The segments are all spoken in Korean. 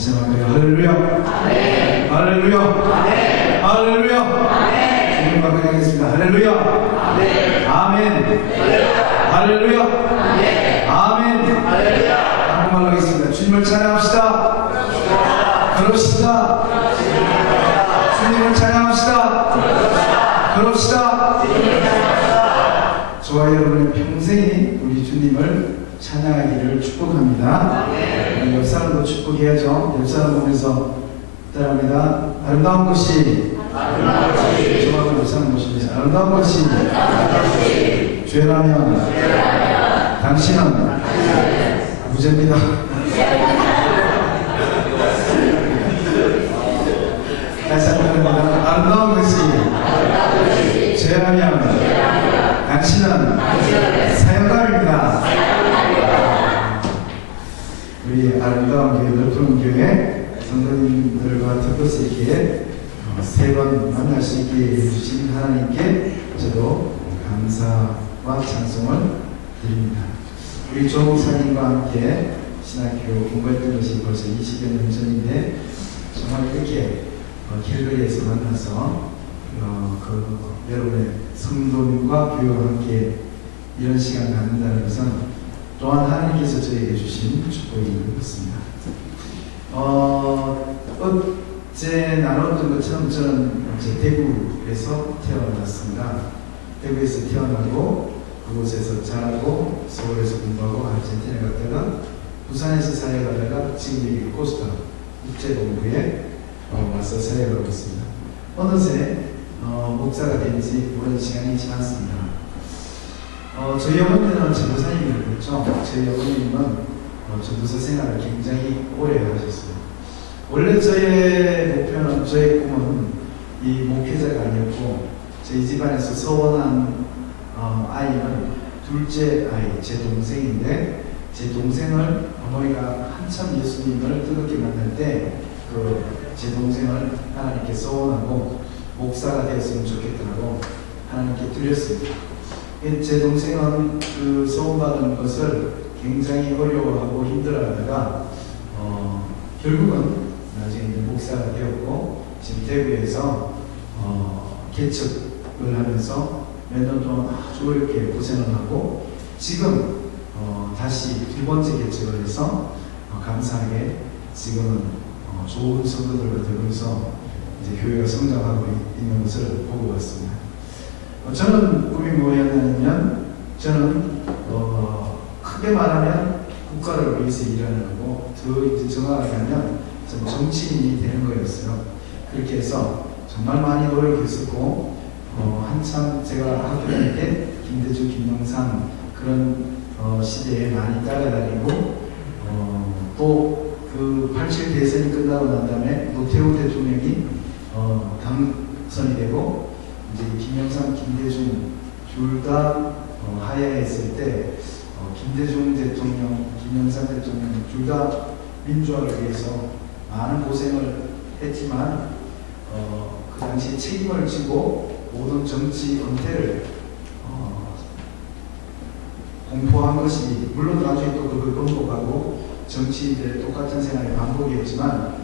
다시 한번 할렐루야. 아멘. 할렐루야. 아멘. 할렐루야. 아멘. 주님과 그냥했습니다. 할렐루야. 아멘. 아멘. 할렐루야. 아멘. 아멘. 할렐루야. 한국말로 하겠습니다. 주님을 찬양합시다. 그럽시다. 주님을 찬양합시다. 그럽시다. 저와 여러분의 평생이 우리 주님을 찬양하기를 축복합니다. 우리 옆 사람도 축복해야죠. 옆 사람 보면서 따라합니다. 아름다운 것이 저하고 옆 사람 보십니다. 아름다운 것이 죄라면 당신은 무죄입니다. 다시 한번 합니다. 아름다운 것이 죄라면 당신은 사역감입니다. 우리 아름다운 교회, 넓은 교회 성도님들과 특별히 이렇게 세 번 만날 수 있게 해주신 하나님께 저도 감사와 찬송을 드립니다. 우리 조 목사님과 함께 신학교 공부했던 것이 벌써 20여 년 전인데 정말 이렇게 길거리에서 만나서 여러분의 성도님과 교회와 함께 이런 시간 갖는다는 것은 또한 하나님께서 저에게 주신 축복인 것 같습니다. 어제 나눴던 것처럼 저는 대구에서 태어났습니다. 대구에서 태어나고 그곳에서 자라고 서울에서 공부하고 아르헨티나 갔다가 부산에서 사역하다가 지금 여기 코스타 국제본부에 와서 사역하고 있습니다. 어느새 목사가 된 지 오랜 시간이 지났습니다. 저희 어머니는 전도사님이었죠. 저희 어머님은 전도사 생활을 굉장히 오래 하셨어요. 원래 저의 목표는, 저의 꿈은 이 목회자가 아니었고, 저희 집안에서 서원한 아이는 둘째 아이, 제 동생인데, 제 동생을 어머니가 한참 예수님을 뜨겁게 만날 때, 제 동생을 하나님께 서원하고 목사가 되었으면 좋겠다고 하나님께 드렸습니다. 제 동생은 그 소원받은 것을 굉장히 어려워하고 힘들어하다가 결국은 나중에 목사가 되었고 지금 대구에서 개척을 하면서 몇 년 동안 아주 어렵게 고생을 하고 지금 다시 두 번째 개척을 해서 감사하게 지금은 좋은 성도들과 더불어서 이제 교회가 성장하고 있는 것을 보고 왔습니다. 저는 꿈이 뭐였냐면 저는 크게 말하면 국가를 위해서 일하는 거고 더 이제 정확하게 하면 좀 정치인이 되는 거였어요. 그렇게 해서 정말 많이 노력했었고 한참 제가 학교 다닐 때 김대중, 김영삼 그런 시대에 많이 따라다니고 또 그 87 대선이 끝나고 난 다음에 노태우 대통령이 당선이 되고 이제 김영삼, 김대중 둘 다 하야했을 때 김대중 대통령, 김영삼 대통령 둘 다 민주화를 위해서 많은 고생을 했지만 그 당시에 책임을 지고 모든 정치 은퇴를 공포한 것이 물론 나중에 또 그걸 극복하고 정치인들의 똑같은 생활이 반복이었지만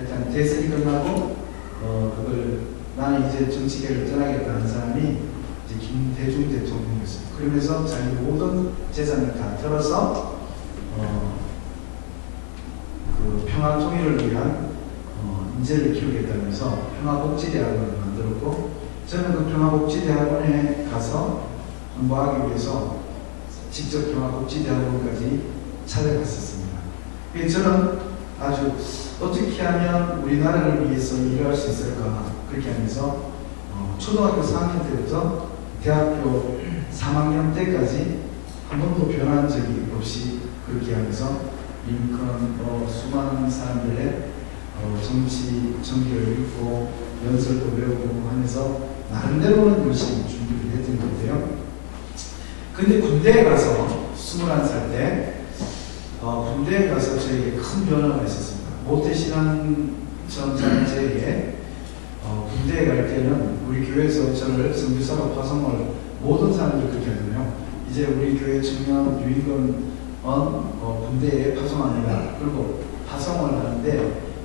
일단 대선이 끝나고 그걸 나는 이제 정치계를 떠나겠다는 사람이 이제 김대중 대통령이었어요. 그러면서 자기 모든 재산을 다 털어서 그 평화 통일을 위한 인재를 키우겠다면서 평화복지대학원을 만들었고 저는 그 평화복지대학원에 가서 공부하기 위해서 직접 평화복지대학원까지 찾아갔었습니다. 저는 아주 어떻게 하면 우리나라를 위해서 일할 수 있을까 그렇게 하면서 초등학교 4학년 때부터 대학교 3학년 때까지 한 번도 변한 적이 없이 그렇게 하면서 링컨 수많은 사람들의 정치를 읽고 연설도 배우고 하면서 나름대로는 열심히 준비를 했던 것 같아요. 근데 군대에 가서 21살 때 군대에 가서 저에게 큰 변화가 있었습니다. 모태신앙 전자제에게 군대에 갈 때는 우리 교회에서 저를 선교사로 파송을 모든 사람들이 그렇게 하잖아요. 이제 우리 교회 청년 유익은 군대에 파송합니다. 그리고 파송을 하는데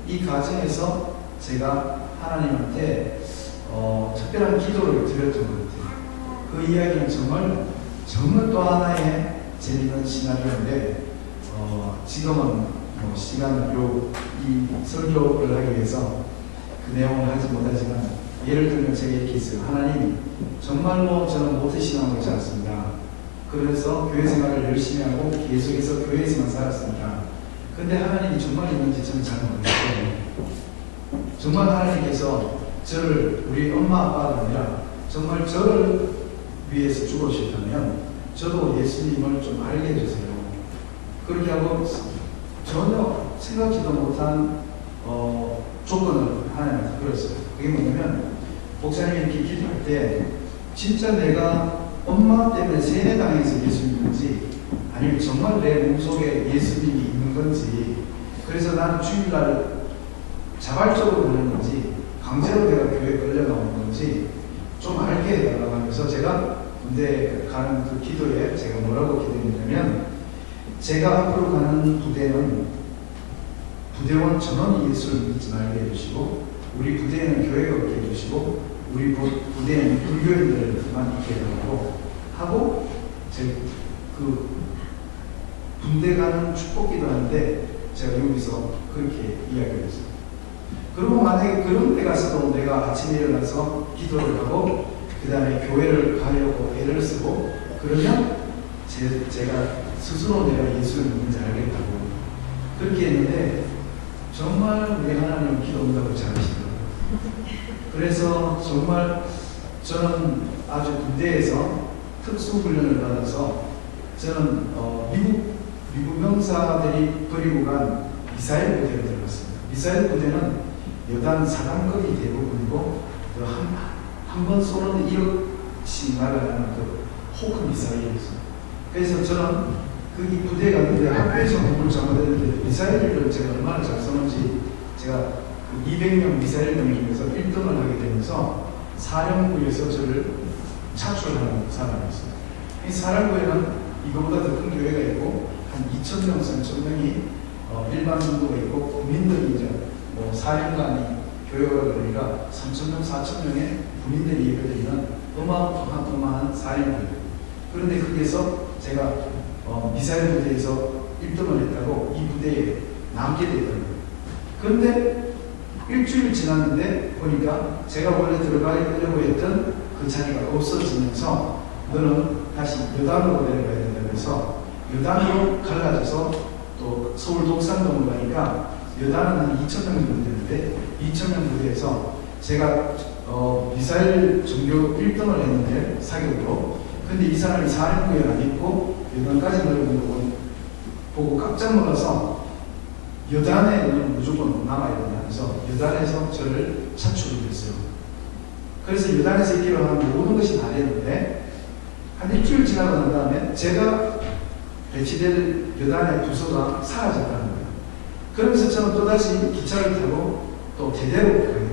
이 과정에서 제가 하나님한테 특별한 기도를 드렸던 것 같아요. 그 이야기는 정말 또 하나의 재미있는 시나리오인데 지금은 시간을 이 설교를 하기 위해서 그 내용을 하지 못하지만 예를 들면 제가 이렇게 있어요. 하나님 정말로 저는 모태신앙을 하지 않습니다. 그래서 교회 생활을 열심히 하고 계속해서 교회에서만 살았습니다. 근데 하나님이 정말 있는지 저는 잘 모르겠어요. 정말 하나님께서 저를 우리 엄마 아빠가 아니라 정말 저를 위해서 죽어주셨다면 저도 예수님을 좀 알게 해주세요. 그렇게 하고 전혀 생각지도 못한 조건을 하나님한테 걸었어요. 그게 뭐냐면 목사님이 이렇게 기도할 때 진짜 내가 엄마 때문에 세뇌당해서 예수님 믿는지 아니면 정말 내 몸속에 예수님이 있는 건지 그래서 나는 주일날 자발적으로 그런 건지 강제로 내가 교회에 끌려나온 건지 좀 알게 해달라고 하면서 제가 군대 가는 그 기도에 제가 뭐라고 기도했냐면 제가 앞으로 가는 부대는 부대원 전원이 예수를 믿지 말게 해주시고 우리 부대에는 교회가 없게 해주시고 우리 부대에는 불교인들만 있게 해달라고 하고 제 그 군대 가는 축복기도 하는데 제가 여기서 그렇게 이야기를 했어요. 그리고 만약에 그런 데 가서도 내가 아침에 일어나서 기도를 하고 그 다음에 교회를 가려고 애를 쓰고 그러면 제가 스스로 내가 예수를 믿는지 알겠다고 그렇게 했는데 정말 우리 하나님 기도 응답을 잘하시더라고요. 그래서 정말 저는 아주 군대에서 특수훈련을 받아서 저는 미국 병사들이 버리고 간 미사일 부대를 들어갔습니다. 미사일 부대는 여단 사단급이 대부분이고 한 번 쏘는 1억씩 날아가는 그 호크 미사일이었어요. 그래서 저는 거기 부대에 갔는데 학교에서 공부를 잘못했는데 미사일을 제가 얼마나 잘 쏘는지 제가 그 200명 미사일병 중에서 1등을 하게 되면서 사령부에서 저를 차출하는 사람이었어요. 이 사령부에는 이거보다 더 큰 교회가 있고 한 2,000명, 3,000명이 일반 정도가 있고 국민들이 이제 사령관이 교회가 그러니까 3,000명, 4,000명의 군인들이 예배드리는 어마어마한 사령부예요. 그런데 거기에서 제가 미사일 부대에서 1등을 했다고 이 부대에 남게 되더라고요. 그런데 일주일 지났는데 보니까 제가 원래 들어가려고 했던 그 자리가 없어지면서 너는 다시 여단으로 내려가야 된다고 해서 여단으로 갈라져서 또 서울 독산동을 가니까 여단은 한 2,000명 정도 되는데 2,000명 부대에서 제가 미사일 전교 1등을 했는데 사격으로 근데 이 사람이 사령부에 안 있고 여단까지 내려오는 걸 보고 깜짝 놀라서 여단에는 무조건 남아야 된다면서 여단에서 저를 차출을 했어요. 그래서 여단에서 있기로 하면 모든 것이 다 됐는데 한 일주일 지나고 난 다음에 제가 배치될 여단의 부서가 사라졌다는 거예요. 그러면서 저는 또다시 기차를 타고 또 대대로 가요.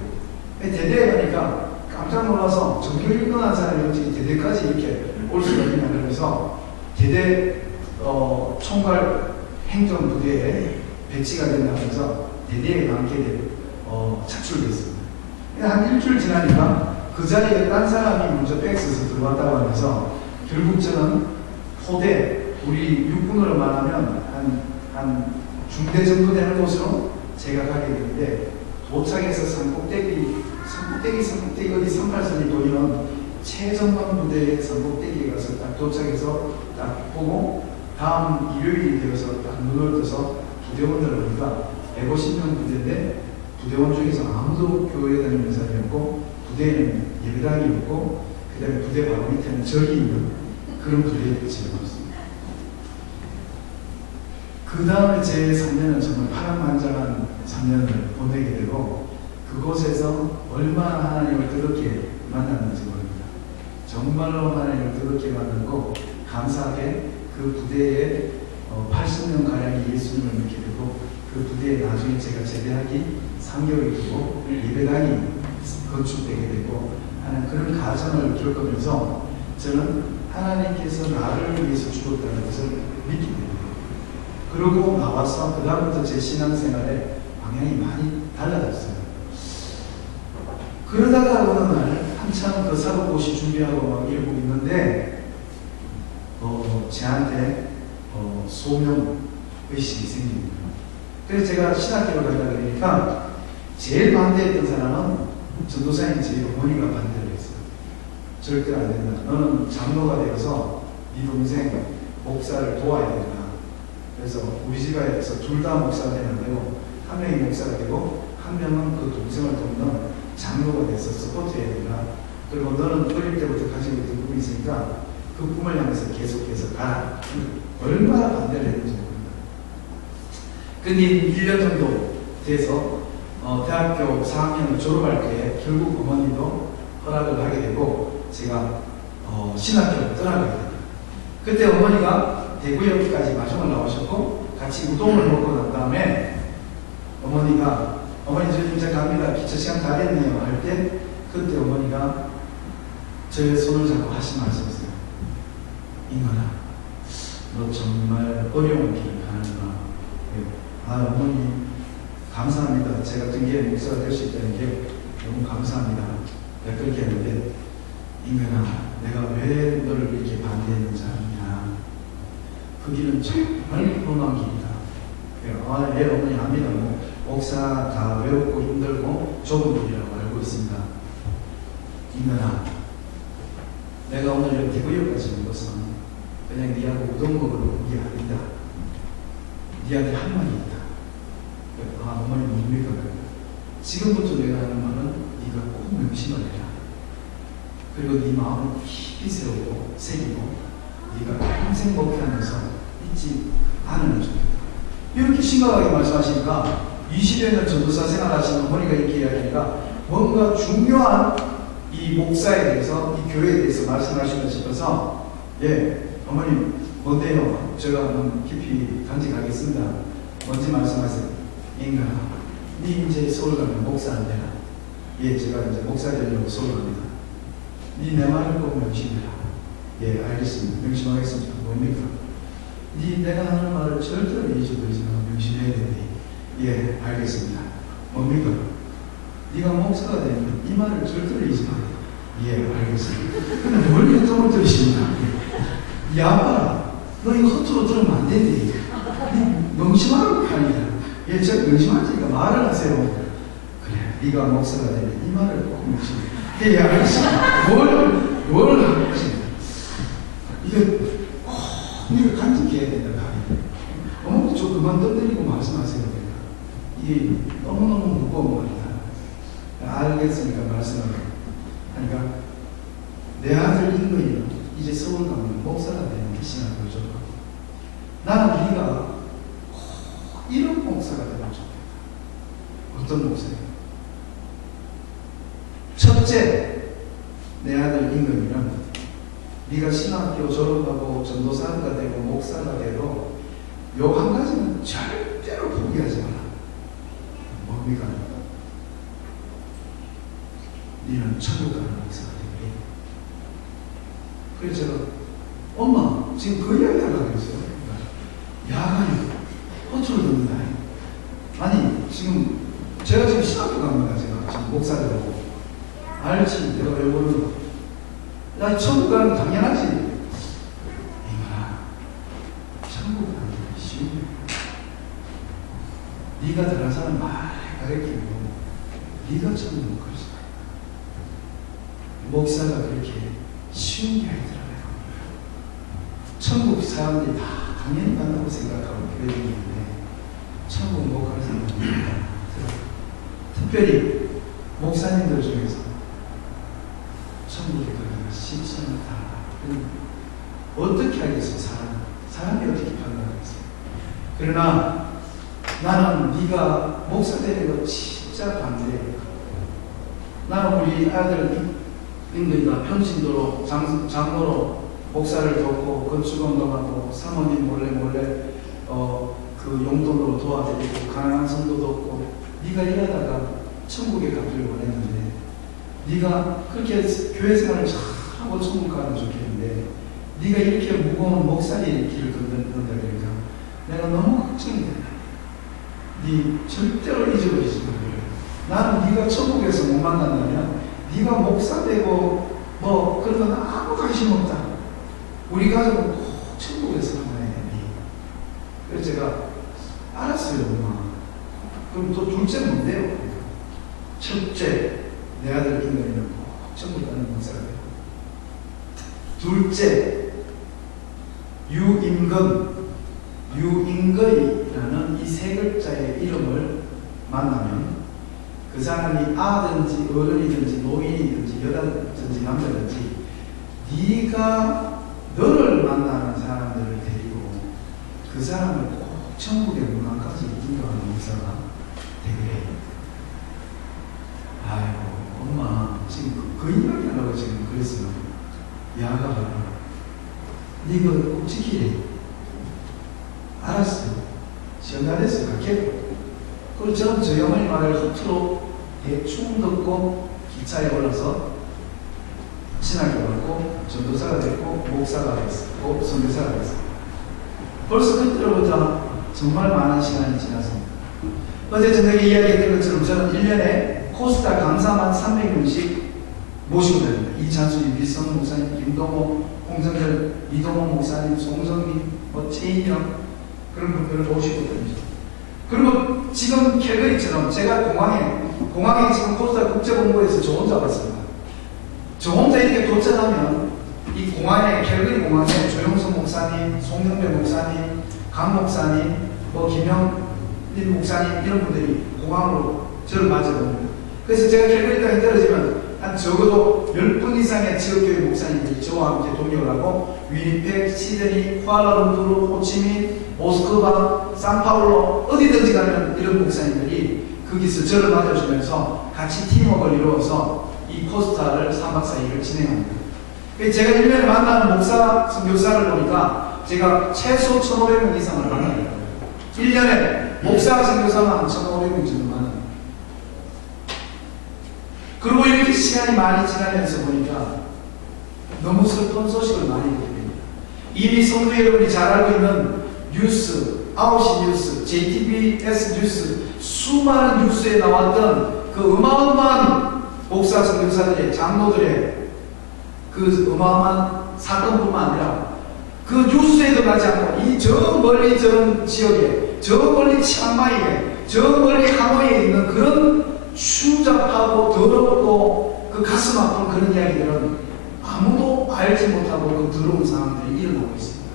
대대에 가니까 깜짝 놀라서 전교 1등 한 사람이 어떻게 대대까지 이렇게 올 수가 있냐 그러면서 대대 총괄 행정부대에 배치가 된다면서 대대에 남게 차출됐습니다. 한 일주일 지나니까 그 자리에 딴 사람이 먼저 뺏어서 들어왔다고 하면서 결국 저는 포대 우리 육군으로 말하면 한 중대 정도 되는 곳으로 제가 가게 되는데 도착해서 산꼭대기 어디 38선이 보이는 최전방 부대의 산꼭대기에 가서 딱 도착해서 딱 보고 다음 일요일이 되어서 딱 눈을 떠서 부대원들을 보니까 150명 부대인데 부대원 중에서 아무도 교회 다니는 사람이 없고 부대에는 예배당이 없고 그 다음에 부대 바로 밑에는 절이 있는 그런 부대에 지어졌습니다. 그 다음에 제 3년은 정말 파란만장한 3년을 보내게 되고 그곳에서 얼마나 하나님을 뜨겁게 만났는지 모릅니다. 정말로 하나님을 뜨겁게 만나고 감사하게 그 부대에 80명가량이 예수님을 믿게 되고 그 부대에 나중에 제가 제대하기 3개월이 되고 예배당이 건축되게 되고 하는 그런 가정을 겪으면서 저는 하나님께서 나를 위해서 죽었다는 것을 믿게 됩니다. 그러고 나와서 그 다음부터 제 신앙생활에 방향이 많이 달라졌어요. 그러다가 어느 날 한참 그 사법고시 준비하고 막 이러고 있는데 저한테 소명 의식이 생깁니다. 그래서 제가 신학교를 가려고 그러니까 제일 반대했던 사람은 전도사님 제 어머니가 반대를 했어요. 절대 안 된다. 너는 장로가 되어서 네 동생 목사를 도와야 된다. 그래서 우리 집안에서 둘 다 목사가 되면 되고 한 명이 목사가 되고 한 명은 그 동생을 돕는 장로가 돼서 서포트해야 된다. 그리고 너는 어릴 때부터 가지고 있던 꿈이 있으니까 그 꿈을 향해서 계속해서 가라. 얼마나 반대를 했는지 모릅니다. 근데 1년 정도 돼서 대학교 4학년을 졸업할 때 결국 어머니도 허락을 하게 되고 제가 신학교를 떠나게 됩니다. 그때 어머니가 대구역까지 마중을 나오셨고 같이 우동을 먹고 난 다음에 어머니가 어머니 저 이제 갑니다. 기차 시간 다 됐네요. 할 때 그때 어머니가 저의 손을 잡고 하신 말씀이세요. 인간아, 너 정말 어려운 길을 가는구나. 어머니 감사합니다. 제가 등기의 목사가 될 수 있다는 게 너무 감사합니다. 내가 그렇게 했는데 인간아, 내가 왜 너를 이렇게 반대했는지 아느냐. 그 길은 정말 험한 길이다. 내 어머니 압니다. 목사 다 외롭고 힘들고 좁은 길이라고 알고 있습니다. 인간아, 내가 오늘 이렇게 대구역까지 온 것은 그냥 네하고 우동 먹으러 온 게 아니다. 네한테 할 말이 있다. 어머니 뭡니까? 지금부터 내가 하는 말은 네가 꼭 명심을 해라. 그리고 네 마음을 깊이 세우고 새기고 네가 평생 목회하면서 잊지 않으면 좋겠다. 이렇게 심각하게 말씀하시니까 20여 년 전도사 생활하시는 어머니가 이렇게 이야기하니까 뭔가 중요한 이 목사에 대해서 이 교회에 대해서 말씀하시고 싶어서 어머니 뭔데요? 제가 한번 깊이 간직하겠습니다. 뭔지 말씀하세요. 인간아, 네 이제 서울 가면 목사 안 되나? 제가 이제 목사 되려고 서울 갑니다. 네 내 말을 꼭 명심해라. 알겠습니다. 명심하겠습니다. 뭡니까? 네 내가 하는 말을 절대로 잊어버리지 말고 명심해야 되니. 알겠습니다. 뭡니까? 네가 목사가 되면 이 말을 절대로 잊지 마라. 알겠습니다. 근데 뭘 걱정을 들으십니까? 야봐라. 너 이거 허투루 들으면 안 된대. 명심하라고 하니까. 제가 명심하니까 말을 하세요. 그래, 네가 목사가 되면 이 말을 꼭 명심해. 알겠습니다. 뭘 하는 것입니다. 이거 네가 간직해야 된다. 어머니 저 그만 떠들이고 말씀하세요. 이게 너무너무 무거운 말이다. 알겠으니까 말씀을 하니까 내 아들 인근이는 이제 서울 가면 목사가 되는 게 신학교를 졸업하고 나는 네가 이런 목사가 되면 좋겠다. 어떤 목사예요? 첫째, 내 아들 인근이는 네가 신학교 졸업하고 전도사가 되고 목사가 되도 요 한 가지는 절대로 포기하지 마라. 뭡니까? 너는 천국 가는 목사가 되게. 그래서 제가 엄마 지금 그 이야기 하려고 했어요. 야간이 허투루 듣는다. 아니 지금 제가 지금 신학교 갑니다. 제가 지금 목사 되고 알지. 내가 왜 모르는 나 천국 가는 거 당연하지. 이마 천국 가는 게 쉬운 거야. 네가 다른 사람 말 가르치고 네가 천국 못 갈 수가 있다. 목사가 그렇게 쉬운 게 아니더라고요. 천국 사람들이 다 당연히 간다고 생각하고 교회 있는데 천국 못 갈 사람은 없다. 특별히 목사님들 중에서 천국에 가기가 쉽지 않다. 어떻게 알겠어요? 사람이 어떻게 판단하겠어요? 그러나 나는 네가 목사 되는 거 진짜 반대해. 나는 우리 아들 인근이가 평신도로 장로로 목사를 돕고 건축원동하고 사모님 몰래 그 용돈으로 도와드리고 가난한 성도 돕고 네가 일하다가 천국에 가기를 원했는데 네가 그렇게 교회 생활을 잘하고 천국 가면 좋겠는데 네가 이렇게 무거운 목사의 길을 걷는다 그러니까 내가 너무 걱정이 된다. 이 절대로 잊어버리지 말아요. 나는 네가 천국에서 못 만난다면 네가 목사 되고 뭐 그런 건 아무 관심 없다. 우리 가족은 꼭 천국에서 만나야 돼. 그래서 제가 알았어요, 엄마. 그럼 또 둘째 뭔데요? 첫째, 내 아들 인간이는 꼭 천국 가는 목사가 돼요. 둘째, 유임건이라는 이 세 글자의 이름을 만나면 그 사람이 아든지 어른이든지 노인이든지 여자든지 남자든지 네가 너를 만나는 사람들을 데리고 그 사람을 꼭 천국의 문안까지 인도하는 목사가 되게 해요. 아이고 엄마 지금 그 이야기 하려고 지금 그랬어요. 야가 봐라. 네가 꼭 지키래. 알았어요. 시험날에서 갈게. 그리고 저는 저희 어머니 말을 허투루 대충 듣고 기차에 올라서 신학교 갔고 전도사가 됐고 목사가 됐고 선교사가 됐어요. 벌써 그때로부터 정말 많은 시간이 지났습니다. 어제 저녁에 이야기했던 것처럼 저는 1년에 코스타 강사만 300명씩 모시고 다닙니다. 이찬수, 유기성 목사님, 김동호, 홍성열, 이동호 목사님, 송성민, 최인영 그런 분들을 모시고 다닙니다. 그리고 지금 캘거리처럼 제가 공항에 지금 코스타 국제본부에서 저 혼자 왔습니다. 저 혼자 이렇게 도착하면 이 공항에 캘거리 공항에 조영선 목사님, 송영배 목사님, 강 목사님, 김영린 목사님 이런 분들이 공항으로 저를 맞아봅니다. 그래서 제가 캘거리 땅에 떨어지면 한 적어도 10분 이상의 지역교회 목사님들이 저와 함께 동역을 하고 위니펙, 시드니, 쿠알라룸푸르, 호치민, 모스크바, 산파울로 어디든지 가면 이런 목사님들이 거기서 저를 맞아주면서 같이 팀워크를 이루어서 이 코스타를 3박 4일을 진행합니다. 제가 1년에 만나는 목사, 선교사를 보니까 제가 최소 1,500명 이상을 만나요. 1년에 목사, 선교사만 1,500명 정도 만나요. 그리고 이렇게 시간이 많이 지나면서 보니까 너무 슬픈 소식을 많이 듣게 됩니다. 이미 성도 여러분이 잘 알고 있는 뉴스, 9시 뉴스, JTBS 뉴스, 수많은 뉴스에 나왔던 그 어마어마한 목사, 선교사들의 장로들의 그 어마어마한 사건뿐만 아니라 그 뉴스에도 가지 않고 이 저 멀리 저런 지역에, 저 멀리 치앙마이에, 저 멀리 하노이에 있는 그런 추잡하고 더럽고 그 가슴 아픈 그런 이야기들은 아무도 알지 못하고 그 더러운 상황들이 일어나고 있습니다.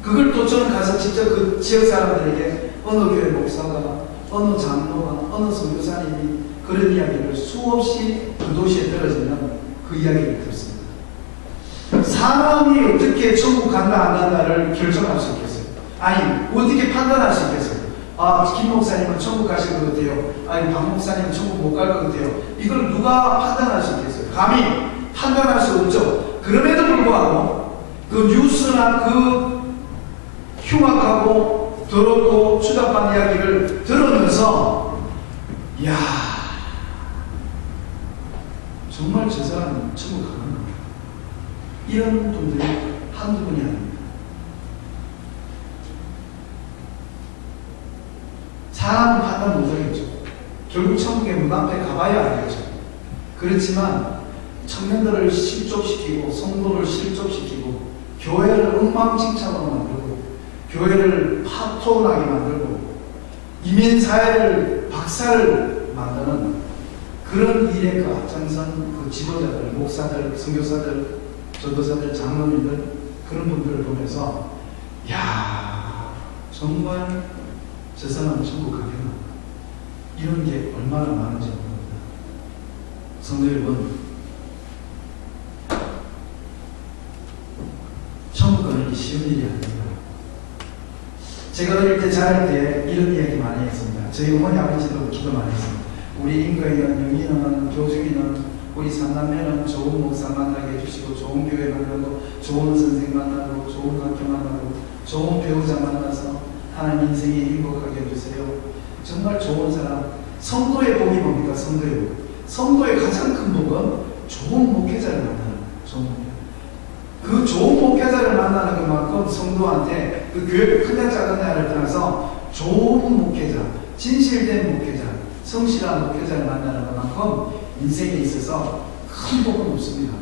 그걸 또 저는 가서 직접 그 지역 사람들에게 어느 교회 목사가, 어느 장로가, 어느 선교사님이 그런 이야기를 수없이 그 도시에 떨어지면 그 이야기를 듣습니다. 사람이 어떻게 천국 간다 안 간다를 결정할 수 있겠어요? 아니 어떻게 판단할 수 있겠어요? 김 목사님은 천국 가실 것 같아요. 박 목사님은 천국 못 갈 것 같아요. 이걸 누가 판단할 수 있겠어요? 감히 판단할 수 없죠. 그럼에도 불구하고 그 뉴스나 그 흉악하고 더럽고 추잡한 이야기를 들으면서 이야 정말 저 사람은 천국 가는 거야. 이런 분들이 한두 분이 아닙니다. 사람은 판단 못하겠죠. 결국 천국의 문 앞에 가봐야 알겠죠. 그렇지만 청년들을 실족시키고 성도를 실족시키고 교회를 엉망진창으로 만들고 교회를 파토나게 만들고 이민사회를 박살을 만드는 그런 일의 그 앞장선 그 지도자들, 목사들, 선교사들, 전도사들, 장로님들 그런 분들을 보면서 야 정말 저 사람은 천국 가겠나 이런 게 얼마나 많은지 모릅니다. 성도 여러분, 천국 가는 게 쉬운 일이 아닙니다. 제가 어릴 때 자랄 때 이런 이야기 많이 했습니다. 저희 어머니 아버지도 기도 많이 했습니다. 우리 인거이는, 영희는, 교중이는, 우리 삼남매는 좋은 목사 만나게 해주시고 좋은 교회 만나고 좋은 선생 만나고 좋은 학교 만나고 좋은 배우자 만나서 하나님 인생이 행복하게 해주세요. 정말 좋은 사람. 성도의 복이 뭡니까? 성도의 복. 성도의 가장 큰 복은 좋은 목회자를 만나는 거예요. 좋은 목회자. 그 좋은 목회자를 만나는 것만큼 성도한테 그 교회 크냐 작은 야를 떠나서 좋은 목회자, 진실된 목회자, 성실한 목회자를 만나는 것만큼 인생에 있어서 큰 복은 없습니다.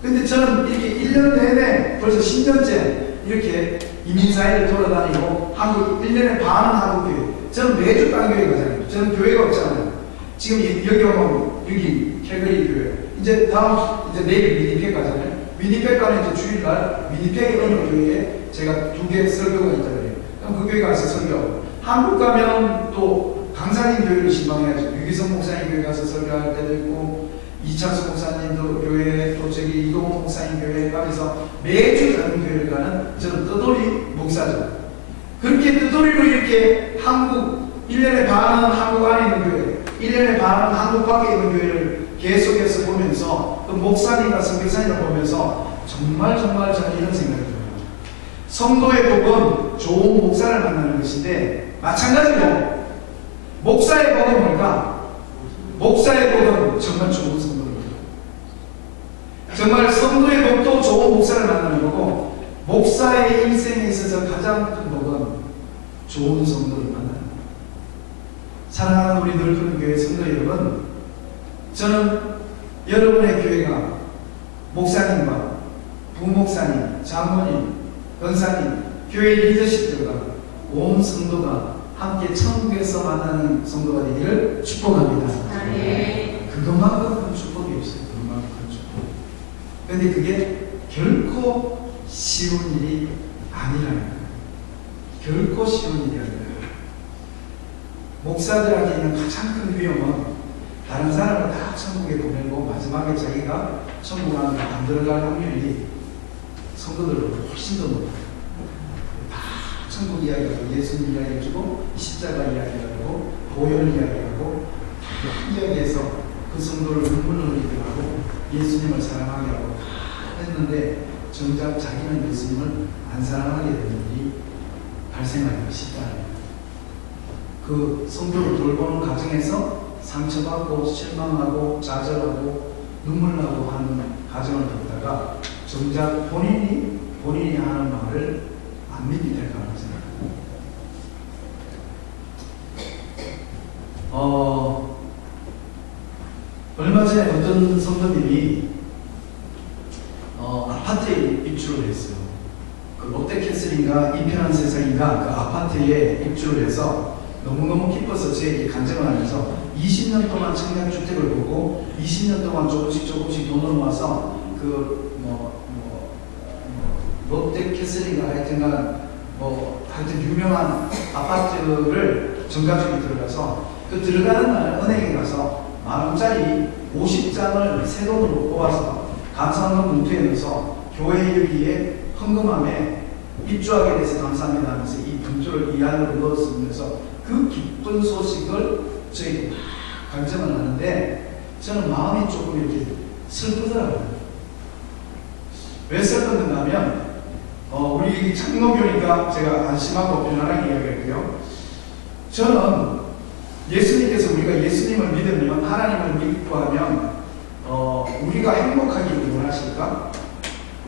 근데 저는 이렇게 1년 내내 벌써 10년째 이렇게 이민사회를 돌아다니고 한국 1년에 반은 한국교회, 저는 매주 딴 교회 가잖아요. 저는 교회가 없잖아요. 지금 여기 오면 여기 캘거리 교회, 이제 다음 이제 내일 위니펙 가잖아요. 위니펙 가는 이제 주일날 위니펙에 어느 교회에 제가 2개 설교가 있다 그래요. 그럼 그 교회 가서 설교하고, 한국 가면 또 강사님 교회를 신방해야죠. 유기성 목사님 교회 가서 설교할 때도 있고, 이창수 목사님도 교회에, 또 저기 이동호 목사님 교회에 가면서 매주 다른 교회를 가는 저는 떠돌이 목사죠. 그렇게 떠돌이로 이렇게 한국 1년에 반은 한국 안에 있는 교회, 1년에 반은 한국 밖에 있는 교회를 계속해서 보면서, 또 목사님과 선교사님을 보면서 정말 저는 이런 생각이 들어요. 성도의 복은 좋은 목사를 만나는 것인데, 마찬가지로 목사의 복은 뭘까? 목사의 복은 정말 좋은 성도입니다. 정말 성도의 복도 좋은 목사를 만나는 거고, 목사의 인생에 있어서 가장 큰 복은 좋은 성도를 만나는 거예요. 사랑하는 우리 늙은 교회 성도 여러분, 저는 여러분의 교회가 목사님과 부목사님, 장로님, 권사님, 교회 리더십들과 온 성도가 함께 천국에서 만나는 성도가 되기를 축복합니다. 네. 그것만큼 큰 축복이 없어요. 그것만큼 큰 축복. 그런데 그게 결코 쉬운 일이 아니라는 거예요. 결코 쉬운 일이 아니라는 거예요. 목사들한테 있는 가장 큰 위험은 다른 사람을 다 천국에 보내고 마지막에 자기가 천국 안으로 안 들어갈 확률이 성도들보다 훨씬 더 높아요. 다 천국 이야기하고, 예수님 이야기해주고, 십자가 이야기하고, 보혈 이야기하고, 다 이야기해서 그 성도를 눈물을 흘리게 하고 예수님을 사랑하게 하고 다 했는데, 정작 자기는 예수님을 안 사랑하게 되는 일이 발생하기 쉽다는 거예요. 그 성도를 돌보는 과정에서 상처받고 실망하고 좌절하고 눈물 나고 하는 과정을 겪다가 정작 본인이 하는 말을 안 믿게 될 가능성이 있습니다. 얼마 전에 어떤 성도님이 아파트에 입주를 했어요. 그 롯데캐슬인가 이편한 세상인가 그 아파트에 입주를 해서 너무너무 기뻐서 저에게 간증을 하면서 20년 동안 청약주택을 보고 20년 동안 조금씩 돈을 모아서 롯데캐슬인가 하여튼간 하여튼 유명한 아파트를 정가주기 들어가서 그 들어가는 날 은행에 가서 10,000원짜리 50장을 새 돈으로 뽑아서 감사원금 봉투에 넣어서 교회 여기에 헌금함에 입주하게 돼서 감사합니다 하면서 이 봉투를 이 안으로 넣었으면서 그 기쁜 소식을 저에게 간증을 하는데 저는 마음이 조금 이렇게 슬프더라고요. 왜 슬펐는가 하면 우리 창노교니까 제가 안심하고 편안하게 이야기할게요. 저는 예수님께서 우리가 예수님을 믿으면, 하나님을 믿고 하면 우리가 행복하기를 원하실까?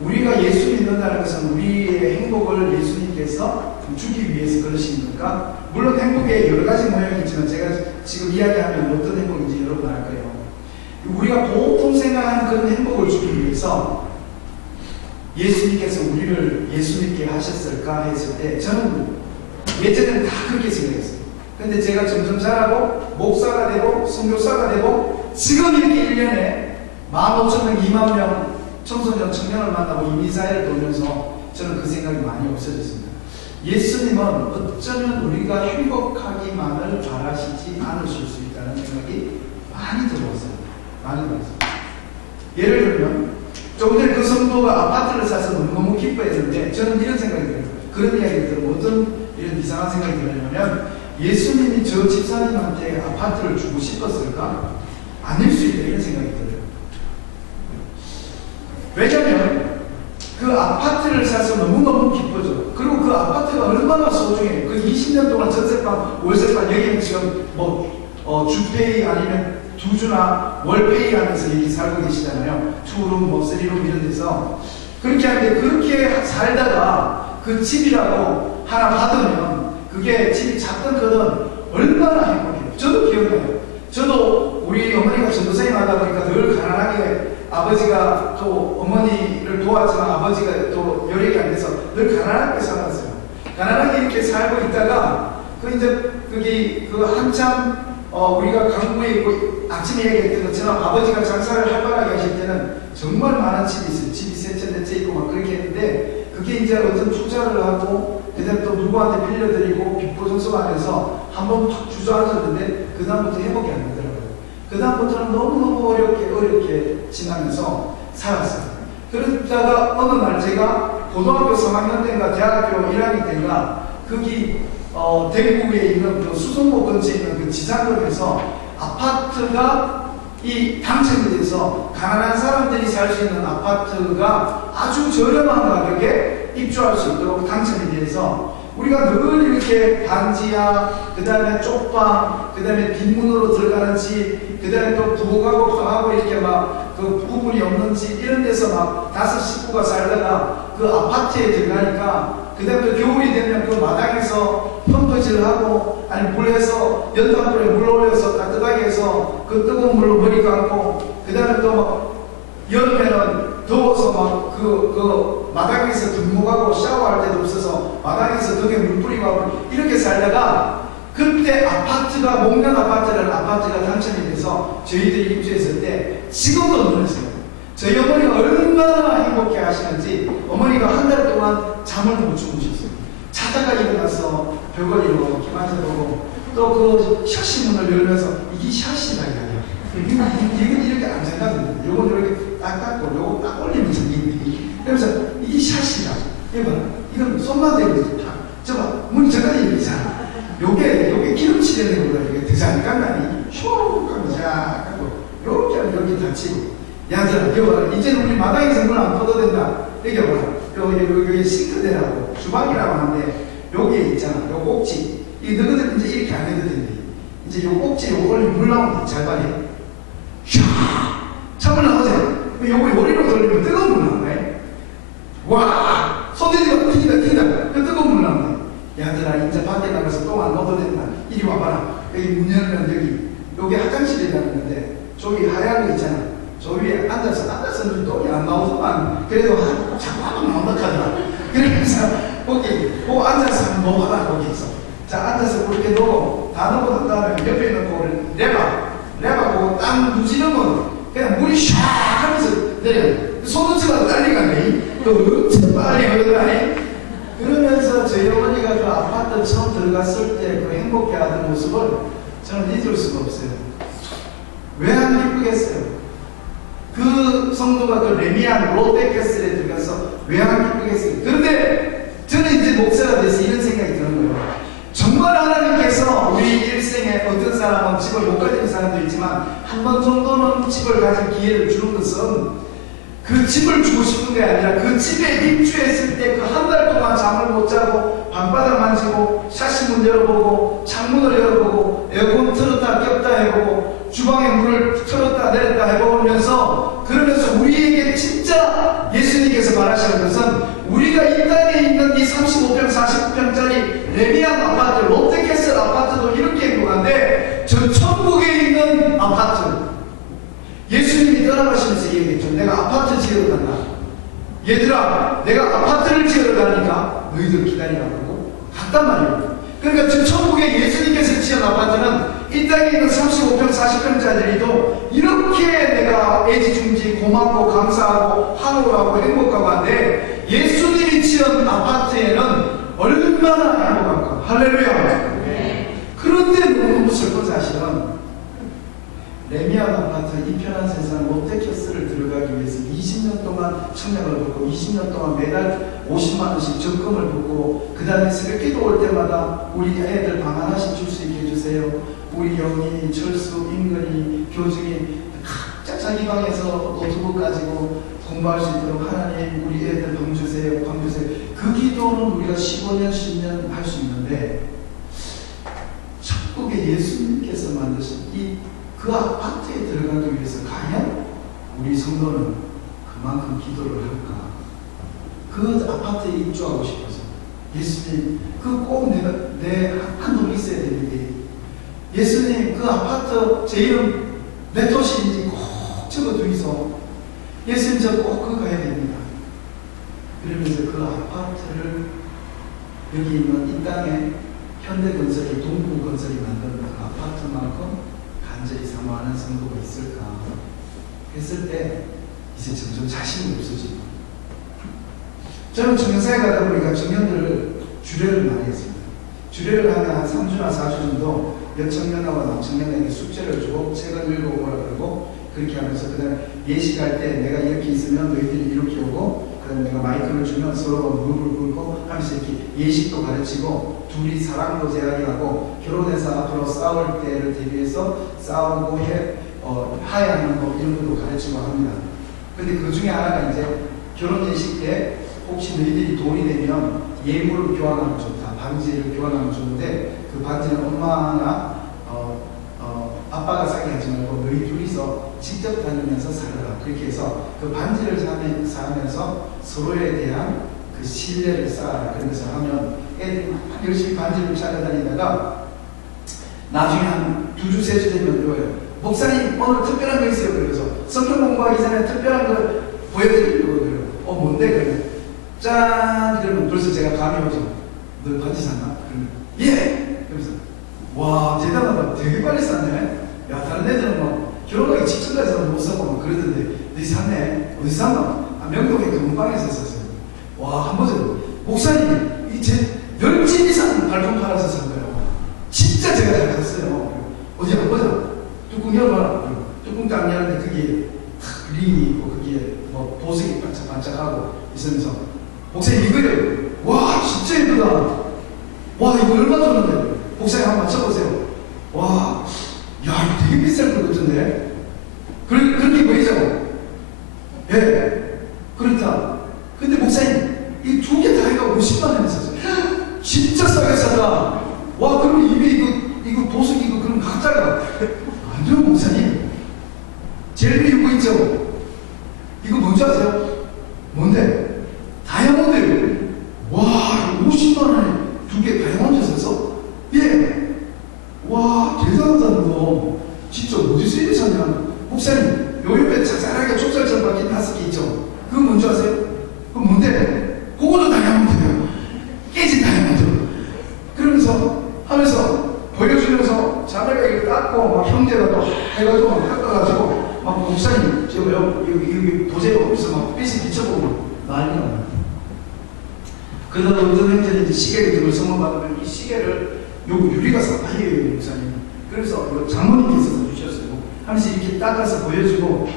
우리가 예수 믿는다는 것은 우리의 행복을 예수님께서 주기 위해서 그러신 걸까? 물론 행복의 여러 가지 모양이 있지만 제가 지금 이야기하면 어떤 행복인지 여러분 알 거예요. 우리가 보통 생각하는 그런 행복을 주기 위해서 예수님께서 우리를 예수 믿게 하셨을까 했을 때 저는 예전에는 다 그렇게 생각했어요. 근데 제가 점점 자라고 목사가 되고 선교사가 되고 지금 이렇게 1년에 15,000명, 20,000명 청소년, 청년을 만나고 이민사회를 돌면서 저는 그 생각이 많이 없어졌습니다. 예수님은 어쩌면 우리가 행복하기만을 바라시지 않으실 수 있다는 생각이 많이 들어왔어요. 많이 들어왔어요. 예를 들면 조금 전에 그 성도가 아파트를 사서 너무 기뻐했는데 저는 이런 생각이 들어요. 그런 이야기를 들으면 어떤 이런 이상한 생각이 들었냐면 예수님이 저 집사님한테 아파트를 주고 싶었을까? 아닐 수 있다 이런 생각이 들어요. 왜냐면 그 아파트를 사서 너무너무 기뻐져. 그리고 그 아파트가 얼마나 소중해. 그 20년 동안 전세방, 월세방, 여기는 지금 주페이 아니면 두주나 월페이 하면서 여기 살고 계시잖아요. 투룸, 쓰리룸 이런 데서. 그렇게 하는데 그렇게 살다가 그 집이라고 하나 받으면 그 그게 집이 작든 크든 얼마나 행복해요. 저도 기억나요. 저도 우리 어머니가 전도사님 하다 보니까 늘 가난하게, 아버지가 또 어머니를 도왔지만 아버지가 또 여력이 안 돼서 늘 가난하게 살았어요. 가난하게 이렇게 살고 있다가 거기 한참 우리가 강북에 있고 아침에 얘기했던 것처럼 아버지가 장사를 활발하게 하실 때는 정말 많은 집이 있어요. 집이 세 채, 네 채 있고 막 그렇게 했는데 그게 이제 어떤 투자를 하고 그다음 또 누구한테 빌려드리고 빚보증서 안에서 한번 팍 주저앉았는데 그다음부터 회복이 안 되더라고요. 그다음부터는 너무너무 어렵게 지나면서 살았어요. 그러다가 어느 날 제가 고등학교 3학년 때인가 대학교 1학년 때인가 거기 대구에 있는 그 수성고 근처에 있는 그 지상동에서 아파트가 당첨이 돼서 가난한 사람들이 살 수 있는 아파트가 아주 저렴한 가격에 입주할 수 있도록 당첨이 돼서 우리가 늘 이렇게 반지하, 그 다음에 쪽방, 그 다음에 뒷문으로 들어가는 집, 그 다음에 또 부엌하고 방하고 이렇게 막 그 부분이 없는 집 이런 데서 막 5 식구가 살다가 그 아파트에 들어가니까 그 다음에 또 겨울이 되면 그 마당에서 펌프질을 하고 아니 물에서 연탄불에 물 올려서 따뜻하게 해서 그 뜨거운 물로 머리 감고 그 다음에 또 막 여름에는 더워서 막 그 마당에서 등목하고 샤워할 데도 없어서 마당에서 덕에 물 뿌리고 하고 이렇게 살다가 그때 아파트가 목련 아파트라는 아파트가 당첨이 돼서 저희들이 입주했을 때 지금도 놀랐어요. 저희 어머니가 얼마나 행복해 하시는지 어머니가 한 달 동안 잠을 못 주무셨어요. 자다가 일어나서 벽걸이로 기마저보고 또 그 샤시문을 열면서 이게 샤시다 이거야. 이건 이렇게 안 생각합니다. 요건 이렇게 딱 닦고 요거 딱 올리면 생기니. 그러면서 이게 샤시다. 이거 봐라. 이건 손만 대고 다. 저봐 문이 저까지 열리잖아. 요게 기름칠 되는 거보다 이게 드장 깐다니 슉 하면 쫙 하고 요렇게 하면 여기 닫히고 야들아 여봐라 이제는 우리 마당에서 문 안 꺼도 된다. 여기 봐라 여기 싱크대라고 주방이라고 하는데 여기에 있잖아 요 꼭지 이 너희들 이제 이렇게 안 해도 된대. 이제 요 꼭지 요거 올리면 물 나오는데 잘 봐야 샤 찬물 나오잖아. 요거 요리로 돌리면 뜨거운 물 나오네. 와 손대지마 튀긴다 그 뜨거운 물 나오네. 야들아 이제 밖에 나가서 똥 안 넣어도 된다. 이리 와봐라. 여기 문 열면 여기 화장실이라는 건데 저기 하얀 거 있잖아. 저 위에 앉아서 똥이 안 나오더만 그래도 자꾸 한번 나온다 하더라. 그래서 거기 앉아서 한번 먹어봐. 거기서 자 앉아서 그렇게 넣고 다 넣고 난 다음에 옆에 있는 거를 레바 보고 딱 누지르면 그냥 물이 샥 하면서 내려. 소노치가 빨리 가네. 또 엄청 빨리 가더라니. 그러면서 저희 어머니가 그 아파트 처음 들어갔을 때 그 행복해하던 모습을 저는 잊을 수가 없어요. 왜 안 기쁘겠어요? 그 성도가 그 레미안 롯데캐슬에 들어가서 왜 안 기쁘겠어요? 그런데 저는 이제 목사가 돼서 이런 생각이 드는 거예요. 정말 하나님께서 우리 일생에 어떤 사람은 집을 못 가진 사람도 있지만 한 번 정도는 집을 가질 기회를 주는 것은 그 집을 주고 싶은 게 아니라 그 집에 입주했을 때 그 한 달 동안 잠을 못 자고 방바닥 만지고 샤시문 열어보고 창문을 열어보고 에어컨 틀었다 꼈다 해보고 주방에 물을 틀었다 내렸다 해보면서 그러면서 우리에게 진짜 예수님께서 말하시는 것은 우리가 이 땅에 있는 이 35평 40평짜리 레미안 아파트 롯데캐슬 아파트도 이렇게 행복한데 저 천국에 있는 아파트 예수님이 떠나가시면서 얘기했죠. 내가 아파트 지으러 간다. 얘들아 내가 아파트를 지으러 가니까 너희들 기다리라고 갔단 말이에요. 그러니까 지금 천국에 예수님께서 지은 아파트는 이 땅에 있는 35평 40평짜리도 이렇게 내가 애지중지 고맙고 감사하고 환호하고 행복하고 한데 예수님이 지은 아파트에는 얼마나 행복할까. 할렐루야. 그런데 너무 슬픈 사실은 레미안 아파트 이 편한 세상 롯데캐슬을 들어가기 위해서 20년 동안 청약을 받고 20년 동안 매달 50만 원씩 적금을 붓고 그 다음에 새벽기도 올 때마다 우리 애들 방 하나씩 줄 수 있게 해주세요. 우리 영희, 철수, 임근이, 교중이 각자 자기 방에서 노트북 가지고 공부할 수 있도록 하나님 우리 애들 방 주세요. 방 주세요. 그 기도는 우리가 15년, 10년 할 수 있는데 천국에 예수님께서 만드신 그 아파트에 들어가기 위해서 과연 우리 성도는 그만큼 기도를 할까? 그 아파트에 입주하고 싶어서 예수님 그 꼭 내가 내 한 놈이 있어야 되는데, 예수님 그 아파트 제 이름 몇 호실인지 꼭 적어두이소. 예수님 저 꼭 그거 가야 됩니다. 그러면서 그 아파트를 여기 있는 이 땅에 현대건설이 동부건설이 만든 그 아파트만큼 간절히 사모하는 성도가 있을까 했을 때 이제 점점 자신이 없어지고, 저는 청년사에 가다 보니까 청년들을 주례를 많이 했습니다. 주례를 하면 한 3주나 4주 정도 여청년하고 남청년에게 숙제를 주고 책을 읽어오라 그러고, 그렇게 하면서 그 다음에 예식할 때 내가 이렇게 있으면 너희들이 이렇게 오고, 그 다음에 내가 마이크를 주면 서로가 무릎을 꿇고 하면서 이렇게 예식도 가르치고, 둘이 사랑도 제약하고, 결혼해서 앞으로 싸울 때를 대비해서 싸우고 화해하는 법 이런 것도 가르치고 합니다. 근데 그 중에 하나가 이제 결혼 예식 때 혹시 너희들이 돈이 되면 예물을 교환하면 좋다, 반지를 교환하면 좋은데 그 반지는 엄마나 아빠가 사게 하지 말고 너희 둘이서 직접 다니면서 살아라. 그렇게 해서 그 반지를 사면서 서로에 대한 그 신뢰를 쌓아라. 그러면서 하면 애들이 막 열심히 반지를 찾아다니다가 나중에 한 2주, 3주 되면 이거예요. 목사님 오늘 특별한 거 있어요. 그래서 성경 공부하기 전에 특별한 걸 보여드리려고 그래요. 뭔데 그래? 짠! 그러면 벌써 제가 감이 오죠. 너 반지 샀나? 그러면 예! 그러면서 와 대단하다. 되게 빨리 샀네. 야 다른 애들은 막 결혼하기 직전까지는 못 사고 막 그러던데 너희 샀네? 어디 샀나? 명동에 금방에서 샀어요. 와 한 번 목사님 이제 10집 이상 발품 팔아서 산 거예요. 진짜 제가 잘 샀어요. 어디 한 보자. 뚜껑 열어봐라. 뚜껑 딱 열었는데 그게 링이 있고 그게 뭐 보석이 반짝반짝하고 있으면서 목사님 이거요. 와 진짜 예쁘다. 와 이거 얼마 줬는데? 목사님 한번 맞춰보세요. 와, 야 이거 되게 비쌀 것 같은데? 그렇게 보이죠? 예, 그렇다. 근데 목사님 이 두 개 다 해가 50만 원에 샀어요. 진짜 싸게 샀다. 와 그럼 이거 보석 이거 그럼 가짜가 아니요 목사님. 제일 이거 있죠? 이거 뭔지 아세요? 뭔데? 다이아몬드. 와 50만 원에 두 개 다이아몬드 샀어? 예. 와 대단하다 너. 진짜 어디서 이리 샀냐? 목사님 요 옆에 자잘하게 촉살처럼 박힌 5개 있죠? 그거 뭔지 아세요? 그거 뭔데? 그거도 다이아몬드예요. 깨진 다이아몬드. 그러면서 하면서 보여주면서 자네가 이거 닦고 막 형제가 또 해가지고 막 닦아가지고 막 목사님 저 여기 보세요. 그래서 막 빛이 비춰보고 난리가 나요. 그러다 어떤 형제는 이제 시계를 들고 선물 받으면 이 시계를 요 유리가 사파이어예요 목사님. 그래서 장모님께서 주셨어요. 하면서 이렇게 닦아서 보여주고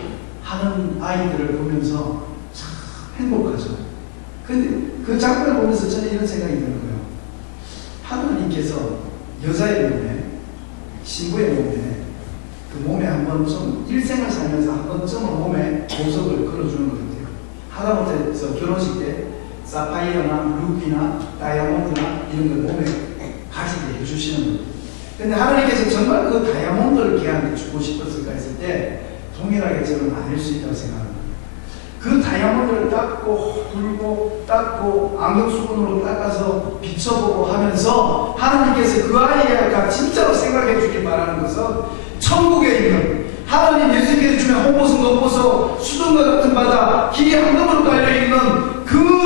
하는 아이들을 보면서 참 행복하죠. 근데 그 장면을 보면서 저는 이런 생각이 드는 거예요. 하나님께서 여자의 몸에, 신부의 몸에, 그 몸에 한번 좀 일생을 살면서 한 번쯤은 몸에 보석을 걸어주는 것 같아요. 하다못해서 결혼식 때 사파이어나 루비나 다이아몬드나 이런 걸 몸에 가지게 해주시는 거예요. 근데 하나님께서 정말 그 다이아몬드를 걔한테 주고 싶었을까 했을 때 동일하게 저는 아닐 수 있다고 생각합니다. 그 다이아몬드를 닦고 불고 닦고 안경수건으로 닦아서 비춰보고 하면서 하나님께서 그 아이가 진짜로 생각해 주길 바라는 것은 천국에 있는 하나님 예수님께서 주면 홍보성 높보석 수정과 같은 바다 길이 한금으로 깔려있는 그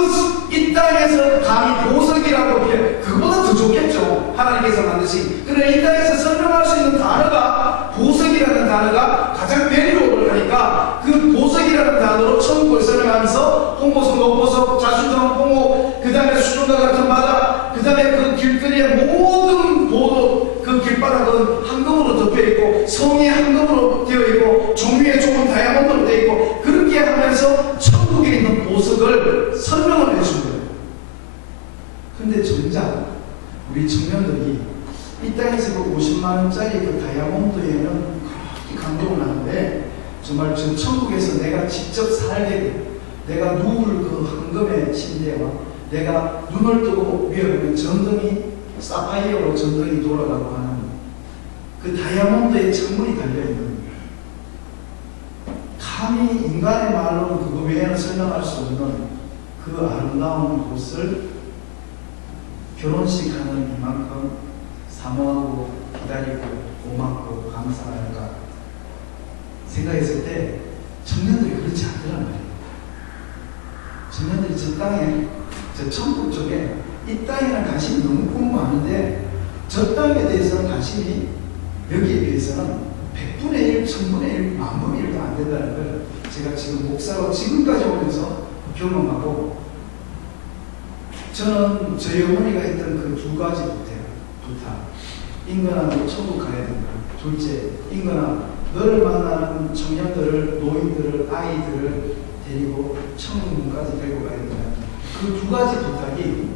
이 땅에서 감히 보석이라고 그거보다 더 좋겠죠. 하나님께서 만드신. 그러나 이 땅에서 설명할 수 있는 단어가 보석이라는 단어가 가장 매력을 하니까 그 보석이라는 단어로 천국을 설명하면서 홍보석, 높보석, 자수정, 홍옥, 그 다음에 수정과 같은 바다, 그 다음에 그 길거리의 모든 보도 그 길바닥은 황금으로 덮여있고 성이 황금으로 되어있고 종위에 좋은 다이아몬드로 되어있고 그렇게 하면서 천국에 있는 보석을 설명을 해준 거예요. 근데 정작 우리 청년들이 이 땅에서 그 50만원짜리 그 다이아몬드에는 그렇게 감동을 하는데 정말 저 천국에서 내가 직접 살게 돼. 내가 누울 그 황금의 침대와 내가 눈을 뜨고 위에 보면 전등이 사파이어로 전등이 돌아가고 하는 그 다이아몬드의 창문이 달려있는 감히 인간의 말로는 그거 외에는 설명할 수 없는 그 아름다운 곳을 결혼식 하는 이만큼 사모하고 기다리고 고맙고 감사할까 생각했을 때 청년들이 그렇지 않더란 말이에요. 청년들이 저 땅에, 저 천국 쪽에 이 땅에는 관심이 너무 많은데 저 땅에 대해서는 관심이 여기에 비해서는 100분의 1, 1000분의 1, 만분의 1도 안 된다는 걸 제가 지금 목사로 지금까지 오면서 경험하고, 저는 저희 어머니가 했던 그 두 가지 부탁. 인간아, 너 천국 가야 된다. 둘째, 인간아, 너를 만나는 청년들을, 노인들을, 아이들을 데리고 천국문까지 데리고 가야 된다. 그 두 가지 부탁이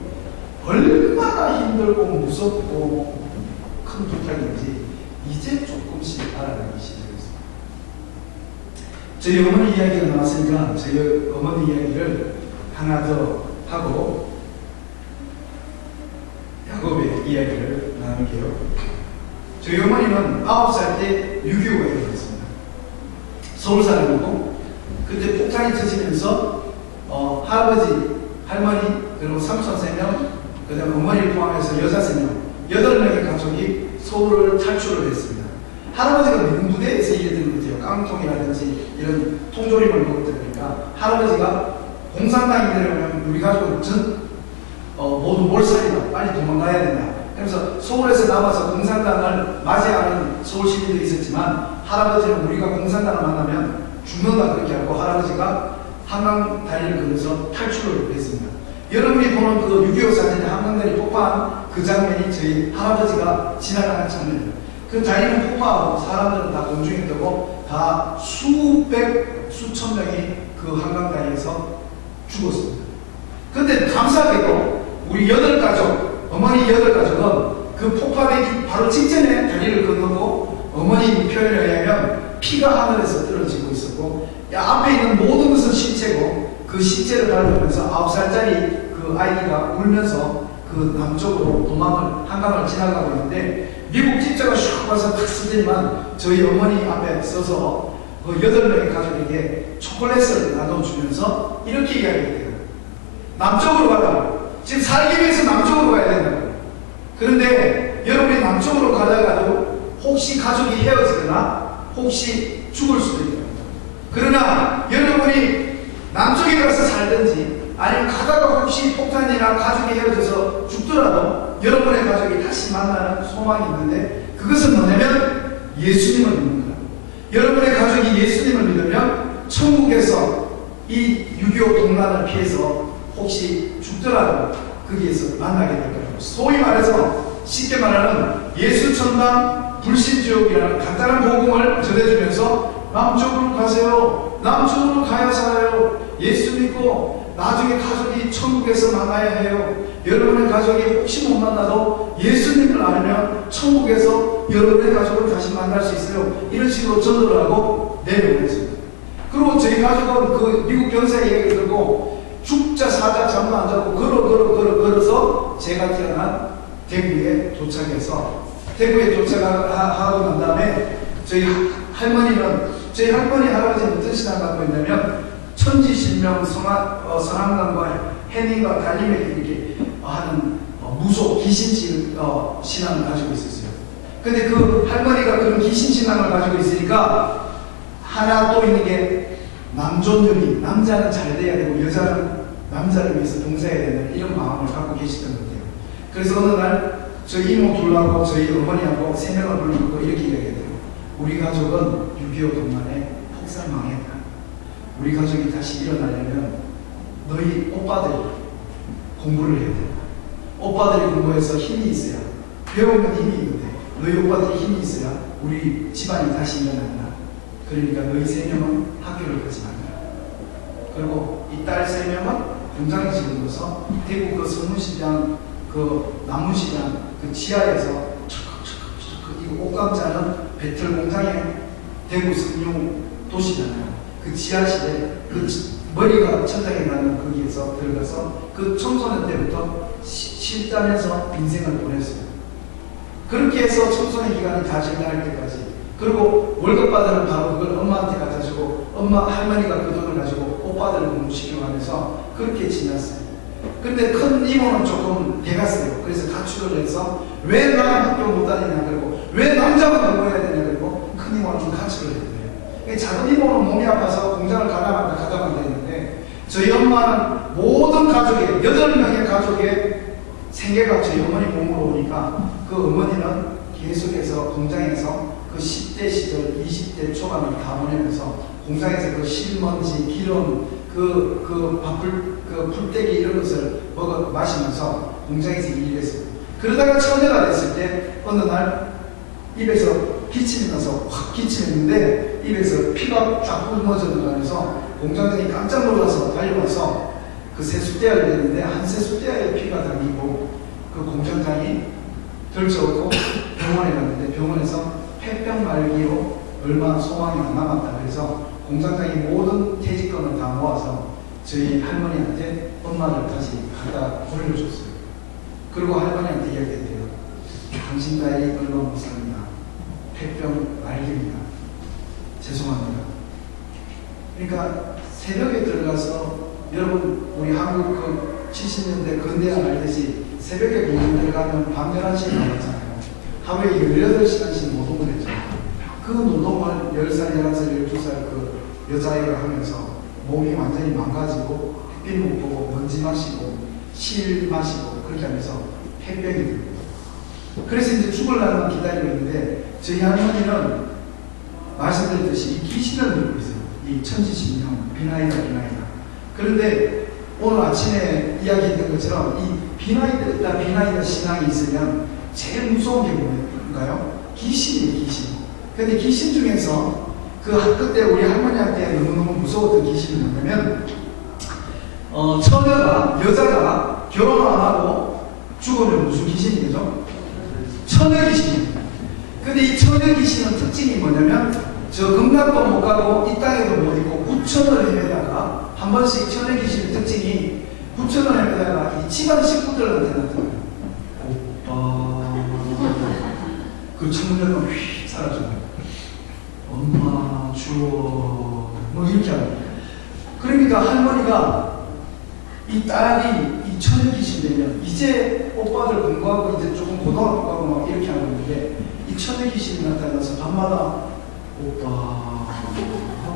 얼마나 힘들고 무섭고 큰 부탁인지 이제 조금씩 알아가기 시작했습니다. 저희 어머니 이야기가 나왔으니까 저희 어머니 이야기를 하나 더 하고 야곱의 이야기를 나눌게요. 저희 어머니는 9살 때 6.25가 일어났습니다. 서울 사람이고 그때 폭탄이 터지면서 할아버지, 할머니, 그리고 삼촌 3명, 그 다음에 어머니를 포함해서 여자 3명, 8명의 가족이 서울을 탈출을 했습니다. 할아버지가 민부대에서 일했던 것 같아요. 깡통이라든지 이런 통조림을 먹었다 보니까 할아버지가 공산당이 되려면 우리 가족은 모두 몰살이다. 빨리 도망가야 된다. 그래서 서울에서 남아서 공산당을 맞이하는 서울 시민들이 있었지만 할아버지는 우리가 공산당을 만나면 죽는다 그렇게 하고 할아버지가 한강 다리를 건너서 탈출을 했습니다. 여러분이 보는 그 6.25 사진에 한강다리 폭파한 그 장면이 저희 할아버지가 지나가는 장면이에요. 그 다리는 폭파하고 사람들은 다 공중에 뜨고 다 수백, 수천 명이 그 한강다리에서 죽었습니다. 근데 감사하게도 우리 8가족, 어머니 8가족은 그 폭파되기 바로 직전에 다리를 건너고 어머니 표현에 의하면 피가 하늘에서 떨어지고 있었고 앞에 있는 모든 것은 신체고 그 신체를 밟으면서 9살짜리 그 아이가 울면서 그 남쪽으로 도망을 한강을 지나가고 있는데 미국 집자가 슉 와서 탁 쓰더니만 저희 어머니 앞에 서서 그 8명의 가족에게 초콜릿을 나눠주면서 이렇게 이야기해요. 남쪽으로 가라고. 지금 살기 위해서 남쪽으로 가야 된다고. 그런데 여러분이 남쪽으로 가다가도 혹시 가족이 헤어지거나 혹시 죽을 수도 있다. 그러나 여러분이 남쪽에 가서 살든지 아니면 가다가 혹시 폭탄이나 가족이 헤어져서 죽더라도 여러분의 가족이 다시 만나는 소망이 있는데 그것은 뭐냐면 예수님을 믿는 거예요. 여러분의 가족이 예수님을 믿으면 천국에서 이 6.25 동란을 피해서 혹시 죽더라도 거기에서 만나게 될 거예요. 소위 말해서 쉽게 말하는 예수천당 불신지옥이라는 간단한 복음을 전해주면서 남쪽으로 가세요. 남쪽으로 가야 살아요. 예수 믿고 나중에 가족이 천국에서 만나야 해요. 여러분의 가족이 혹시 못 만나도 예수님을 알면 천국에서 여러분의 가족을 다시 만날 수 있어요. 이런 식으로 전도를 하고 내려오겠습니다. 그리고 저희 가족은 그 미국 병사 얘기를 듣고 죽자 사자 잠도 안 자고 걸어서 제가 태어난 대구에 도착해서 대구에 도착하고 난 다음에 저희 할머니 할아버지는 어떤 신앙을 갖고 있냐면 천지신명 선한강과 해민과 달림에 이렇게 하는 무속 귀신 신앙을 가지고 있었어요. 근데 그 할머니가 그런 귀신 신앙을 가지고 있으니까 하나 또 있는 게 남존여비, 남자는 잘 돼야 되고 여자는 남자를 위해서 봉사해야 된다 이런 마음을 갖고 계시던 것 같아요. 그래서 어느 날 저희 이모 둘하고 저희 어머니하고 3명을 불러놓고 이렇게 이야기해요. 우리 가족은 6.25 동란에 폭살망했다. 우리 가족이 다시 일어나려면 너희 오빠들이 공부를 해야 된다. 오빠들이 공부해서 힘이 있어야, 배우면 힘이 있는데 너희 오빠들이 힘이 있어야 우리 집안이 다시 일어난다. 그러니까 너희 3명은 학교를 가지 말라. 그리고 이 딸 3명은 공장에 집어넣어서 대구 그 성문시장 그 남문시장 그 지하에서 척척척척 이 옷감 자는 배틀 공장에 대구 성룡 도시잖아요. 그 지하실에 그 머리가 천장에 나는 거기에서 들어가서 그 청소년 때부터 실담에서 인생을 보냈어요. 그렇게 해서 청소년 기간이 다 지나갈 때까지. 그리고 월급 받으면 바로 그걸 엄마한테 갖다 주고 할머니가 그 돈을 가지고 오빠들을 공부시켜가면서 그렇게 지났어요. 근데 큰 이모는 조금 대갔어요. 그래서 가출을 해서 왜 나는 학교 못 다니냐 그리고 왜 남자가 공부해야 되냐 그리고 큰 이모는 좀 가출을 했대요. 작은 이모는 몸이 아파서 공장을 가다만다 했는데 저희 엄마는 모든 가족의 8명의 가족의 생계가 저희 어머니 몸으로 오니까 그 어머니는 계속해서 공장에서 그 10대 시절 20대 초반을 다 보내면서 공장에서 그 실먼지 기름 그 풀떼기 이런 것을 마시면서 공장에서 일을 했어요. 그러다가 처녀가 됐을 때 어느 날 입에서 기침이 나서 확 기침했는데 입에서 피가 쫙 뿜어져 나가면서 공장장이 깜짝 놀라서 달려와서 그 세숫대야를 했는데 한 세숫대야의 피가 담기고 그 공장장이 들쳐오고 병원에 갔는데 병원에서 폐병 말기로 얼마 소망이 안 남았다. 그래서 공장장이 모든 퇴직금을 다 모아서 저희 할머니한테 엄마를 다시 갖다 돌려줬어요. 그리고 할머니한테 이야기했대요. 당신 나이 얼마 못 삽니다. 폐병 말기입니다. 죄송합니다. 그러니까 새벽에 들어가서 여러분 우리 한국 그 70년대 근대화 알듯이 새벽에 공장 들어가면 밤 11시에 나왔잖아요. 하루에 18시간씩 노동을 했잖아요. 그 노동을 10살, 11살, 12살 그 여자아이가 하면서 몸이 완전히 망가지고 햇빛 못 보고 먼지 마시고 실 마시고 그렇게 하면서 폐병이 들고 그래서 이제 죽을 날만 기다리고 있는데 저희 할머니는 말씀드렸듯이 이 귀신을 들고 있어요. 이 천지신명 비나이다. 그런데 오늘 아침에 이야기했던 것처럼 이 비나이다 신앙이 있으면 제일 무서운 게 뭔가요? 기신이에요, 기신. 근데 기신 중에서 그때 우리 할머니한테 너무너무 무서웠던 기신이 뭐냐면 처녀가 여자가 결혼을 안 하고 죽으면 무슨 기신이죠? 처녀 기신이에요. 근데 이 처녀 기신은 특징이 뭐냐면 저 금강도 못 가고 이 땅에도 못 있고 부천을 헤매다가 한 번씩 처녀 기신의 특징이 부천을 헤매다가 이 집안 식구들한테 나타나요. 오빠 그 청년은 휙 사라져요. 엄마 주워 뭐 이렇게 하고 그러니까 할머니가 이 딸이 이 처녀 귀신 되면 이제 오빠들 공부하고 이제 조금 고등학교 가고 막 이렇게 하고 있는데 이 처녀 귀신이 나타나서 밤마다 오빠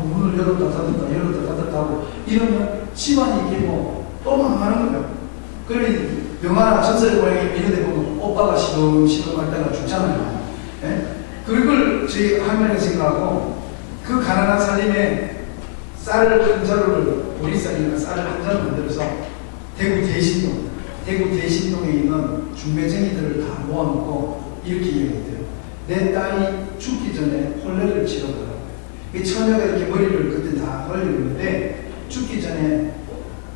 문을 열었다 닫았다 하고 이러면 집안이 이게 뭐 또 망하는 거예요. 그러니 영화나 전설의 고향에 이런 데 보면 오빠가 시동시동 할 때가 죽잖아요. 예? 그걸 저희 할머니가 생각하고 그 가난한 살림에 쌀을 한 자루를 보리쌀이나 쌀을 한 자루 만들어서 대구 대신동에 있는 중매쟁이들을 다 모아놓고 이렇게 얘기했대요. 내 딸이 죽기 전에 혼례를 치러더라고요. 이 처녀가 이렇게 머리를 그때 다 올리는데 죽기 전에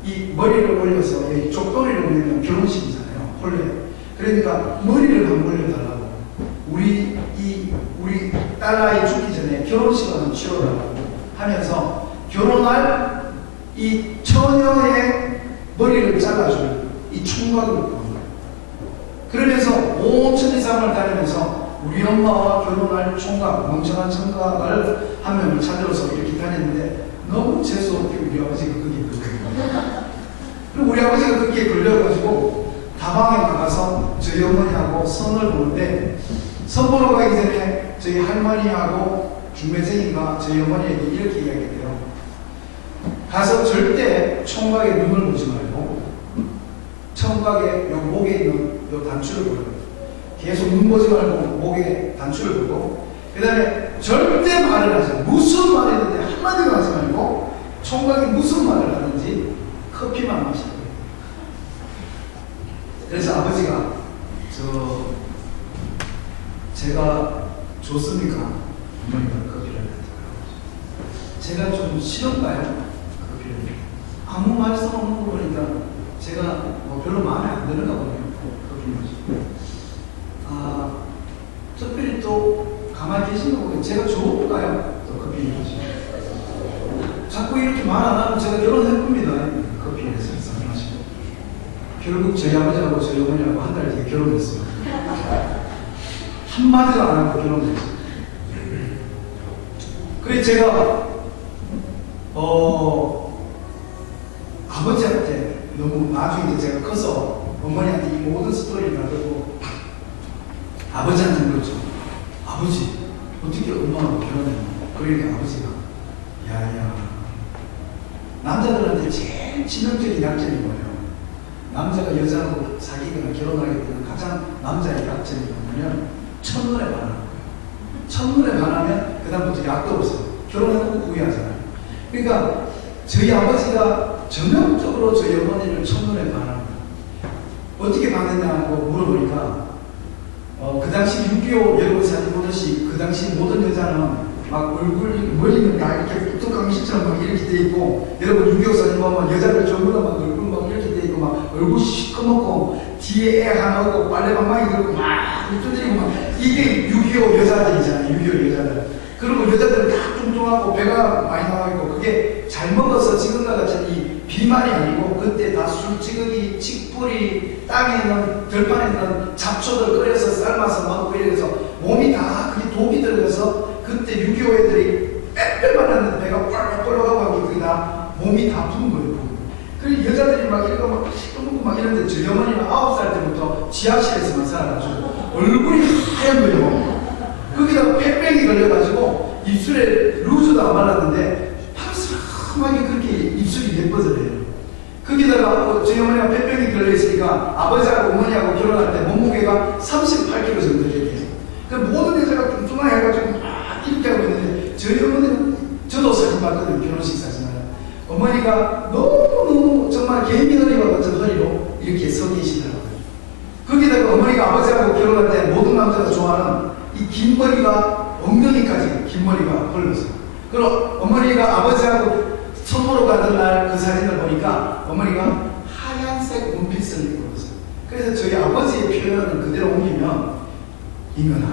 이 머리를 올려서 여기 쪽도리를 올리면 결혼식이잖아요. 혼례. 그러니까 머리를 한번 올려달라고. 우리 딸아이 죽기 전에 결혼식을 한번 치러달라고 하면서 결혼할 이 처녀의 머리를 잘라줄 이 총각을 부른 거예요. 그러면서 온 천지상을 다니면서 우리 엄마와 결혼할 총각, 멍청한 총각을 한 명을 찾아서 이렇게 다녔는데 너무 재수없게 우리 아버지가 거기에 걸려요. 그리고 우리 아버지가 거기에 걸려가지고 다방에 나가서 저희 어머니하고 선을 보는데 선 보러 가기 전에 저희 할머니하고 중매쟁이가 저희 어머니에게 이렇게 이야기해요. 가서 절대 총각의 눈을 보지 말고 총각의 요 목에 있는 요 단추를 보라고. 계속 눈 보지 말고 목에 단추를 보고 그 다음에 절대 말을 하지 말고 무슨 말을 했는데 한마디도 하지 말고 총각이 무슨 말을 하는지 커피만 마시고 그래서 아버지가 제가 줬습니까? 어머니가 커피를 제가 좀 싫은가요? 커피를 아무 말씀 없는 거 보니까 제가 뭐 별로 마음에 안 드는가 보네요. 커피 마시고 특별히 또 가만히 계신 거 보면 제가 좋은가요? 또 커피 마시고 자꾸 이렇게 말 안 하면 제가 결혼할 겁니다. 커피에서 마시고 결국 저희 아버지하고 저희 어머니하고 한 달 뒤에 결혼했어요. 한마디도 안 하고 결혼했어요. 그래서 제가 아버지한테 너무 나중에 이제 제가 커서 어머니한테 이 모든 스토리를 가지고 아버지한테 물었죠. 아버지, 어떻게 엄마하고 결혼했나? 그러니까 아버지가, 야야, 남자들한테 제일 치명적인 약점이 뭐예요? 남자가 여자하고 사귀거나 결혼하게 되면 가장 남자의 약점이 뭐냐면 첫눈에 반하는 거예요. 첫눈에 반하면 그 다음부터 약도 없어요. 결혼해도 후회하잖아요. 그러니까 저희 아버지가 전형적으로 저희 어머니를 첫눈에 반합니다. 어떻게 반했냐고 물어보니까 그 당시 6.25 여러분 사진 보듯이 그 당시 모든 여자는 막 머리는 다 이렇게 뚜껑실처럼 막 이렇게 돼 있고, 여러분 6.25 사진 보면 여자들 전부 다 막 얼굴 막 이렇게 돼 있고 막 얼굴 시커멓고 뒤에 애 하나 오고 빨래방망이 들고 막 두드리고 막, 이게 6.25 여자들이잖아요. 6.25 여자들. 그리고 여자들은 다 뚱뚱하고 배가 많이 나와 있고, 그게 잘 먹어서 지금과 같은 이 비만이 아니고 그때 다 술찌꺼기, 칡뿌리, 땅에 있는 들판에 있는 잡초들 끓여서 삶아서 먹고 이래서 몸이 다 그게 독이 들어가서 그때 6.25 애들이 빽빽만한 배가 꼴록꼴록하고 하고 그게 다 몸이 다 부은 거예요. 그리고 여자들이 막 이러고 막 씻고 막 이러는데 저희 어머니는 9살 때부터 지하실에서만 살아가지고 얼굴이 하얀 거예요. 거기다가 폐병이 걸려가지고 입술에 루즈도 안 발랐는데 파스름하게 그렇게 입술이 예뻐져요. 거기다가 저희 어머니가 폐병이 걸려있으니까 아버지하고 어머니하고 결혼할 때 몸무게가 38kg 정도 됐대요. 그 모든 여자가 뚱뚱하게 해가지고 막 이렇게 하고 있는데 저희 어머니는, 저도 사진 봤거든요. 결혼식 사진을. 어머니가 너무너무 정말 개미허리와 같은 허리로 이렇게 서 계시더라고요. 거기다가 어머니가 아버지하고 결혼할 때 모든 남자가 좋아하는 이 긴 머리가 엉덩이까지 긴 머리가 흘렀어요. 그리고 어머니가 아버지하고 선물로 가던 날 그 사진을 보니까 어머니가 하얀색 원피스를 입고 있어요. 그래서 저희 아버지의 표현을 그대로 옮기면, 이면아,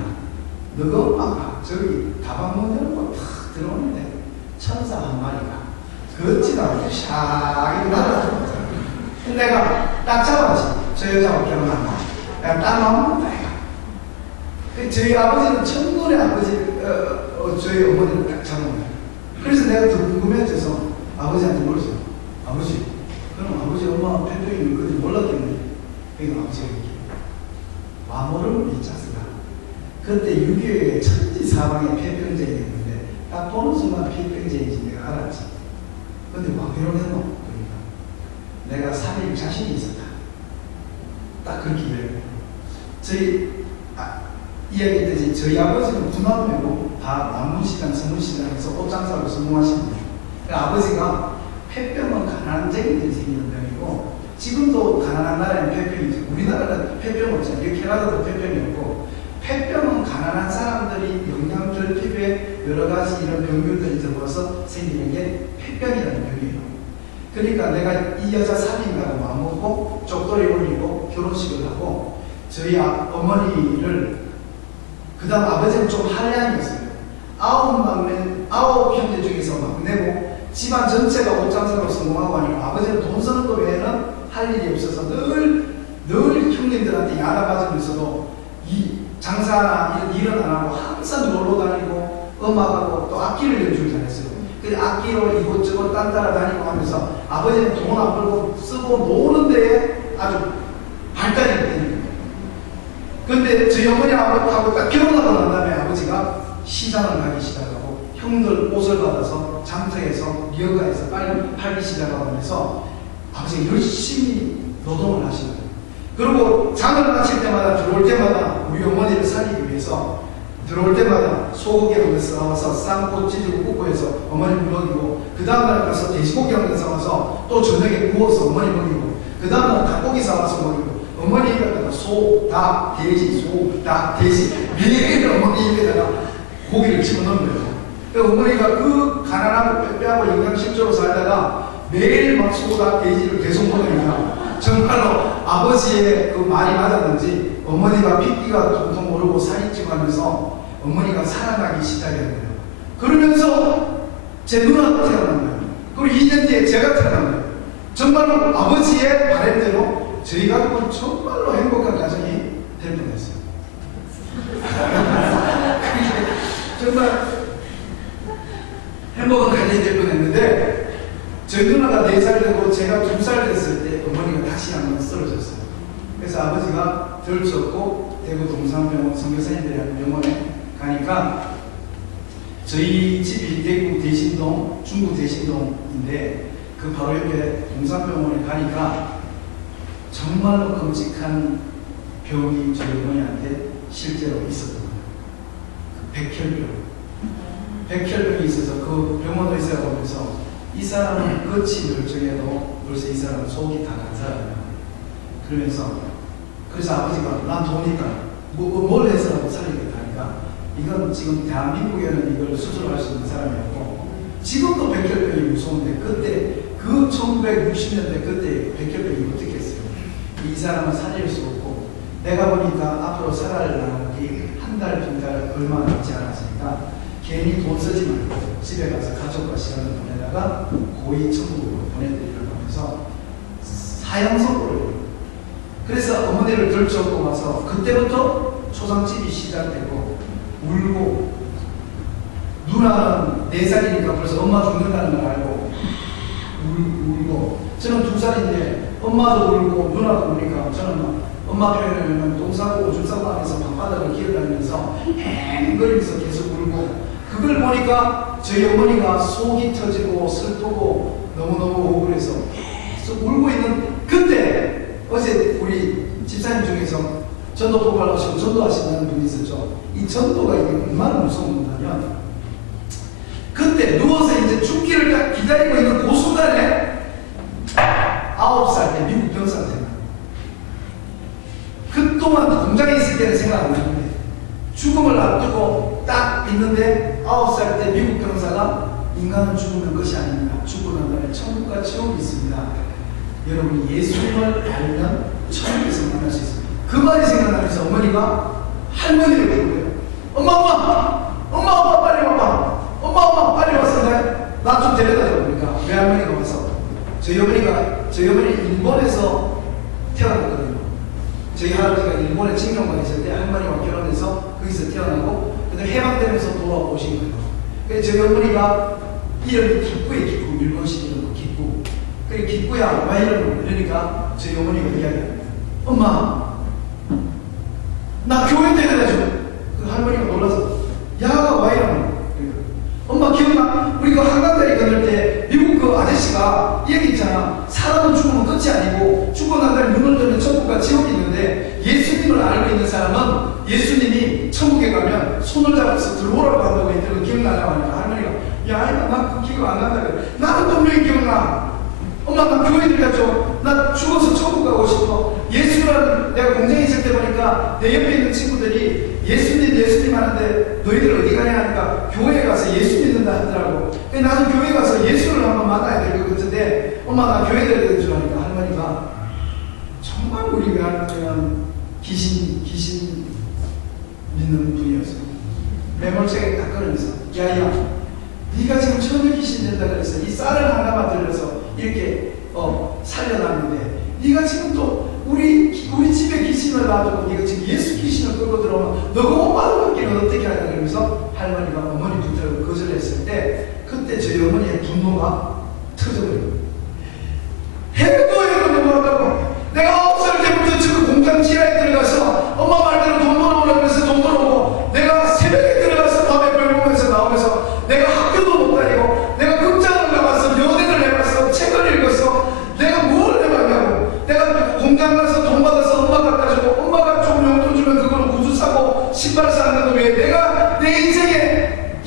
너가 엄마가 저기 다방문 열고 탁 들어오는데 천사 한 마리가 걷지도 샤 이렇게 날아들었어요. 내가 딱 잡았지. 저 여자하고 결혼한다. 내가 딱 나오는다. 저희 아버지는 첫눈에 저희 어머니를 딱 잡은 거예요. 그래서 내가 더 궁금해져서 아버지한테 물었어요. 아버지, 그럼 아버지 엄마 폐병이 있는지 몰랐겠네. 그러니까 아버지가 이렇게 와모를 믿자스가 그때 6.25에 천지사방에 폐병제가 있는데 딱 보는 순간 폐병제인지 내가 알았지. 근데 와 결혼했노? 그러니까 내가 살릴 자신이 있었다. 딱 그렇게 이야기해요. 저희 이야기 때 저희 아버지는 군함매고 다 남문시장, 서문시장에서 옷장사로 성공하신 분이에요. 그러니까 아버지가 폐병은 가난한 쟁이들이 생기는 병이고, 지금도 가난한 나라에는 폐병이 있죠. 우리나라는 폐병 없잖아요. 여기 캐나다도 폐병이 없고, 폐병은 가난한 사람들이 영양결핍에 여러 가지 이런 병균들이 들어와서 생기는 게 폐병이라는 병이에요. 그러니까 내가 이 여자 살인다고 마음먹고 쪽돌이 올리고 결혼식을 하고, 저희 어머니를, 그 다음 아버지는 좀 한량이었어요. 9 형제 중에서 막내고 집안 전체가 옷장사로 성공하고 하니까 아버지는 돈 쓰는 거 외에는 할 일이 없어서 늘 형님들한테 야단맞으면서도 이 장사나 이런 일은 안 하고 항상 놀러 다니고 음악하고 또 악기를 연주를 잘했어요. 그 악기로 이곳저곳 딴 따라 다니고 하면서 아버지는 돈 안 벌고 쓰고 노는 데에 아주 발달이 되는 거예요. 근데 저희 어머니하고 딱 결혼하고 난 다음에 아버지가 시장을 가기 시작하고 형들 옷을 받아서 장터에서 리어가에서 빨리 팔기 시작하고 하면서 아버지가 열심히 노동을 하신 거예요. 그리고 장을 마칠 때마다 들어올 때마다 우리 어머니를 살리기 위해서 들어올 때마다 소고기를 싸와서 쌈고 찌르고 굽고 해서 어머니 먹이고, 그 다음날 가서 돼지고기 한 번 사와서 또 저녁에 구워서 어머니 먹이고, 그 다음날 닭고기 사와서 먹이고, 어머니가 소, 닭, 돼지, 소, 닭, 돼지 매일 어머니 입에다가 고기를 집어넣는 거예요. 그러니까 어머니가 그 가난하고 빼빼하고 영양실조로 살다가 매일 막 소, 닭, 돼지를 계속 먹으니까 정말로 아버지의 그 말이 맞았는지 어머니가 핏기가 통통 오르고 살이 찌면서 어머니가 살아나기 시작한 거예요. 그러면서 제 누나가 태어난 거예요. 그리고 2년 뒤에 제가 태어난 거예요. 정말로 아버지의 바람대로 저희 가족은 정말로 행복한 가정이 될 뻔했어요. 정말 행복한 가정이 될 뻔했는데, 저희 저희 누나가 4살 되고 제가 2살 됐을 때 어머니가 다시 한번 쓰러졌어요. 그래서 아버지가 들쳤고 대구 동산병원 선교사님들이 하는 병원에 가니까 저희 집이 대구 대신동, 중구 대신동인데 그 바로 옆에 동산병원에 가니까 정말로 끔찍한 병이 저희 어머니한테 실제로 있었던 거예요. 그 백혈병이 있어서 그 병원 의사가 오면서 이 사람은 끝이 멸종해도 벌써 이 사람은 속이 다 간 사람이야. 그러면서 그래서 아버지가 난 도니까 뭘 해서라도 살리겠다니까 이건 지금 대한민국에는 이걸 수술할 수 있는 사람이었고 지금도 백혈병이 무서운데 그때 그 1960년대 그때 백혈병이 어떻게 했어요? 이 사람은 살릴 수 없고 내가 보니까 앞으로 살아날 게 한 달, 2달 얼마 남지 않았으니까 괜히 돈 쓰지 말고 집에 가서 가족과 시간을 보내다가 고이 천국으로 보내드리려고 하면서 사형선고를. 그래서 어머니를 들쳐업고 와서 그때부터 초상집이 시작되고 울고 누나는 4살이니까 벌써 엄마 죽는다는 걸 알고 울고 저는 2살인데 엄마도 울고 누나도 우니까 저는 막 엄마 표현하면 똥 싸고 오줌 싸고 하면서 방바닥을 기어다니면서 앵거리면서 계속 울고 그걸 보니까 저희 어머니가 속이 터지고 슬프고 너무너무 억울해서 계속 울고 있는 그때 어제 우리 집사님 중에서 전도 폭발하시고 전도하시는 분이 있었죠. 이 전도가 이게 얼마나 무서운 거냐면 그때 누워서 이제 죽기를 딱 기다리고 있는 그 순간에 9살 때 미국 병사가 생각나요. 그동안 공장에 있을 때는 생각 안 나는데 죽음을 앞두고 딱 있는데 9살 때 미국 병사가 인간은 죽으면 것이 아닙니다. 죽고 난 다음에 천국과 지옥이 있습니다. 여러분이 예수님을 알면 천국에서 만날 수 있습니다. 그 말이 생각나면서 어머니가 할머니를 부르고요. 엄마 빨리 와봐. 엄마 빨리 와서 나 좀 데려다 줘. 그러니까 외할머니가 와서 저희 어머니 일본에서 태어났거든요. 저희 할아버지가 일본에 징용가 있을 때 할머니와 결혼해서 거기서 태어나고 그다음에 해방되면서 돌아오신 거예요. 그래서 저희 어머니가 이름이 기쁘예요. 기쁘. 일본식 이름으로 기쁘. 그래 기쁘야 왜 이러노? 그러니까 저희 어머니가 이야기합니다. 엄마 나 교회 데려다줘. 그 할머니가 놀라서 야가 왜 이러노? 엄마 기억나? 우리 그 한강다리 건널 때 미국 그 아저씨가 얘기 있잖아. 사람은 죽으면 끝이 아니고 죽고 난 다음에 눈을 뜨면 천국과 지옥이 있는데 예수님을 알고 있는 사람은 예수님이 천국에 가면 손을 잡아서 들어오라고 한다고 했더니 그 기억나냐고 하니까 할머니가 야 나 그 기억 안 난다 그래. 나는 분명히 기억나. 엄마 나 교회 들려줘. 나 죽어서 천국 가고 싶어. 예수라는 내가 공장에 있을 때 보니까 내 옆에 있는 친구들이 예수님 하는데 너희들 어디 가냐 하니까 교회에 가서 예수 믿는다 하더라고. 나도 교회 가서 예수를 한번 만나야 될 것 같은데 엄마 나 교회 데려다 줄 하니까 할머니가 정말 우리 외할머니는 귀신 믿는 분이었어요. 매몰차게 딱 끌으면서 야야 네가 지금 처음에 귀신 된다 그래서 이 쌀을 하나만 들여서 이렇게 살려놨는데 네가 지금 또 우리 집에 귀신을 놔두고 네가 지금 예수 귀신을 끌고 들어오면 너가 엄마를 받기는 어떻게 하냐 그러면서 할머니가 어머니 붙들고 거절했을 때 그때 저희 어머니의 분노가 터져버려요. 해도 넘어간다고 내가 9살 때부터 지금 공장 지하에 들어가서 엄마 말대로 돈 벌어오라고 해서 돈 벌어오고 내가 새벽에 들어가서 밤에 별보면서 나오면서 내가 학교도 못 다니고 내가 극장을 나가서 연애를 해봤어. 책을 읽었어. 내가 뭘 해봤냐고. 내가 공장 가서 돈 받아서 엄마 갖다 주고 엄마가 좀 용돈 주면 그걸로 구두 사고 신발 사는 거 외에 내가 내 인생에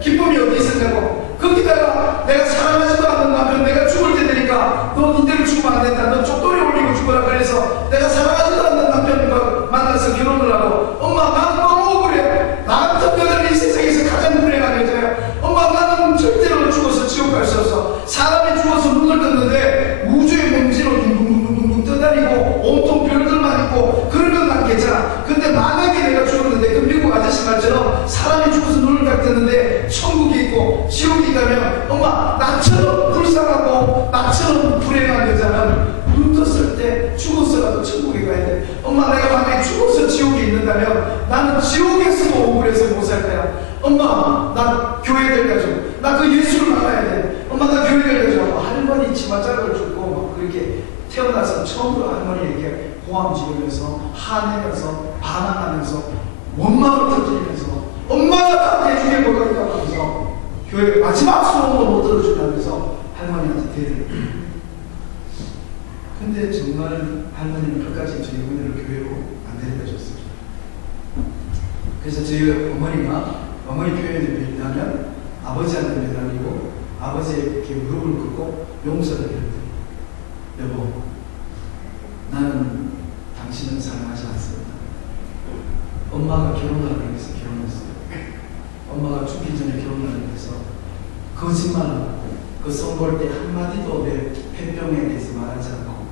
기쁨이 어디 있었냐고. 거기다가 내가 사랑하지도 않는 남편 내가 죽을 때 되니까 너 니대로 죽으면 안 된다. 너 쪽돌이 올리고 죽어라. 그래서 내가 사랑하지도 않는 남편과 만나서 결혼을 하고 엄마 나는 너무 억울해. 나 같은 여자는 이 세상에서 가장 불행한 여자야. 엄마 나는 절대로 죽어서 지옥 갈 수 없어. 사람이 죽어서 눈을 떴는데 우주의 먼지로 둥둥둥둥둥 떠다니고 온통 별들만 있고 그러면 난 괜찮아. 근데 만약에 내가 죽었는데 그 미국 아저씨 말처럼 사람이 죽어서 눈을 딱 떴는데 천국이 있고 지옥이 있다면 엄마 나처럼 불쌍하고 나처럼 불행한 여자는 눈 떴을 때 죽었어라도 천국에 가야 돼. 엄마 내가 만약에 죽어서 지옥에 있는다면 나는 지옥에서도 억울해서 못 살 거야. 엄마 나 교회 데려가줘. 나 그 예수를 만나야 돼. 엄마 나 교회 데려가줘. 처음으로 할머니에게 고함 지르면서 화내면서 반항하면서 원망을 터뜨리면서 엄마가 나한테 죽일 거니까 하면서 교회 마지막 소원도 못 들어준다면서 할머니한테 대들. 근데 정말 할머니는 끝까지 저희 어머니를 교회로 안 데려다 줬어요. 그래서 저희 어머니가 어머니 교회에 매달리면 아버지한테 매달리고 아버지에게 무릎을 꿇고 용서를 드렸대요. 여보, 나는 당신을 사랑하지 않습니다. 엄마가 결혼하기 위해서 결혼했어요. 엄마가 죽기 전에 결혼하기 위해서 거짓말하고 그 선고할 때 한마디도 내 폐병에 대해서 말하지 않고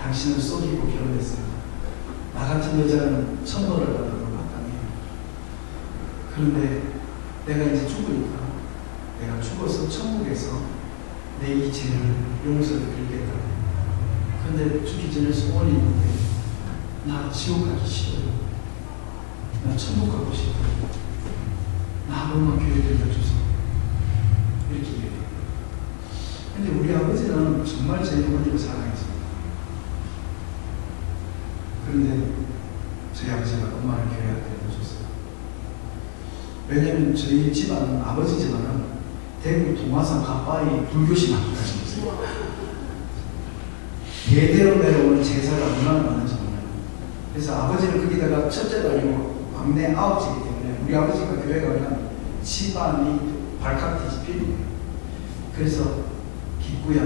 당신을 속이고 결혼했어요. 나 같은 여자는 천벌을 받아도 마땅해요. 그런데 내가 이제 죽으니까 내가 죽어서 천국에서 내 이 죄를 용서를 빌겠다. 그런데 죽기 전에 소원이 있는데 나 지옥 가기 싫어요. 나 천국 가고 싶어요. 나 한 번만 교회 들려줘서 이렇게 얘기해요. 근데 우리 아버지는 정말 제 어머니를 사랑했습니다. 그런데 저희 아버지가 엄마를 교회에 데려줬어요. 왜냐면 저희 집안은 아버지 집안은 대구 동화산 가빠이 불교신 학교까지 있어요. 대대로 내려오는 제사가 얼마나 많은지 몰라요. 그래서 아버지는 거기다가 첫째도 아니고 막내 9째이기 때문에 우리 아버지가 교회 가면 집안이 발칵 뒤집힙니다. 그래서 기쁘야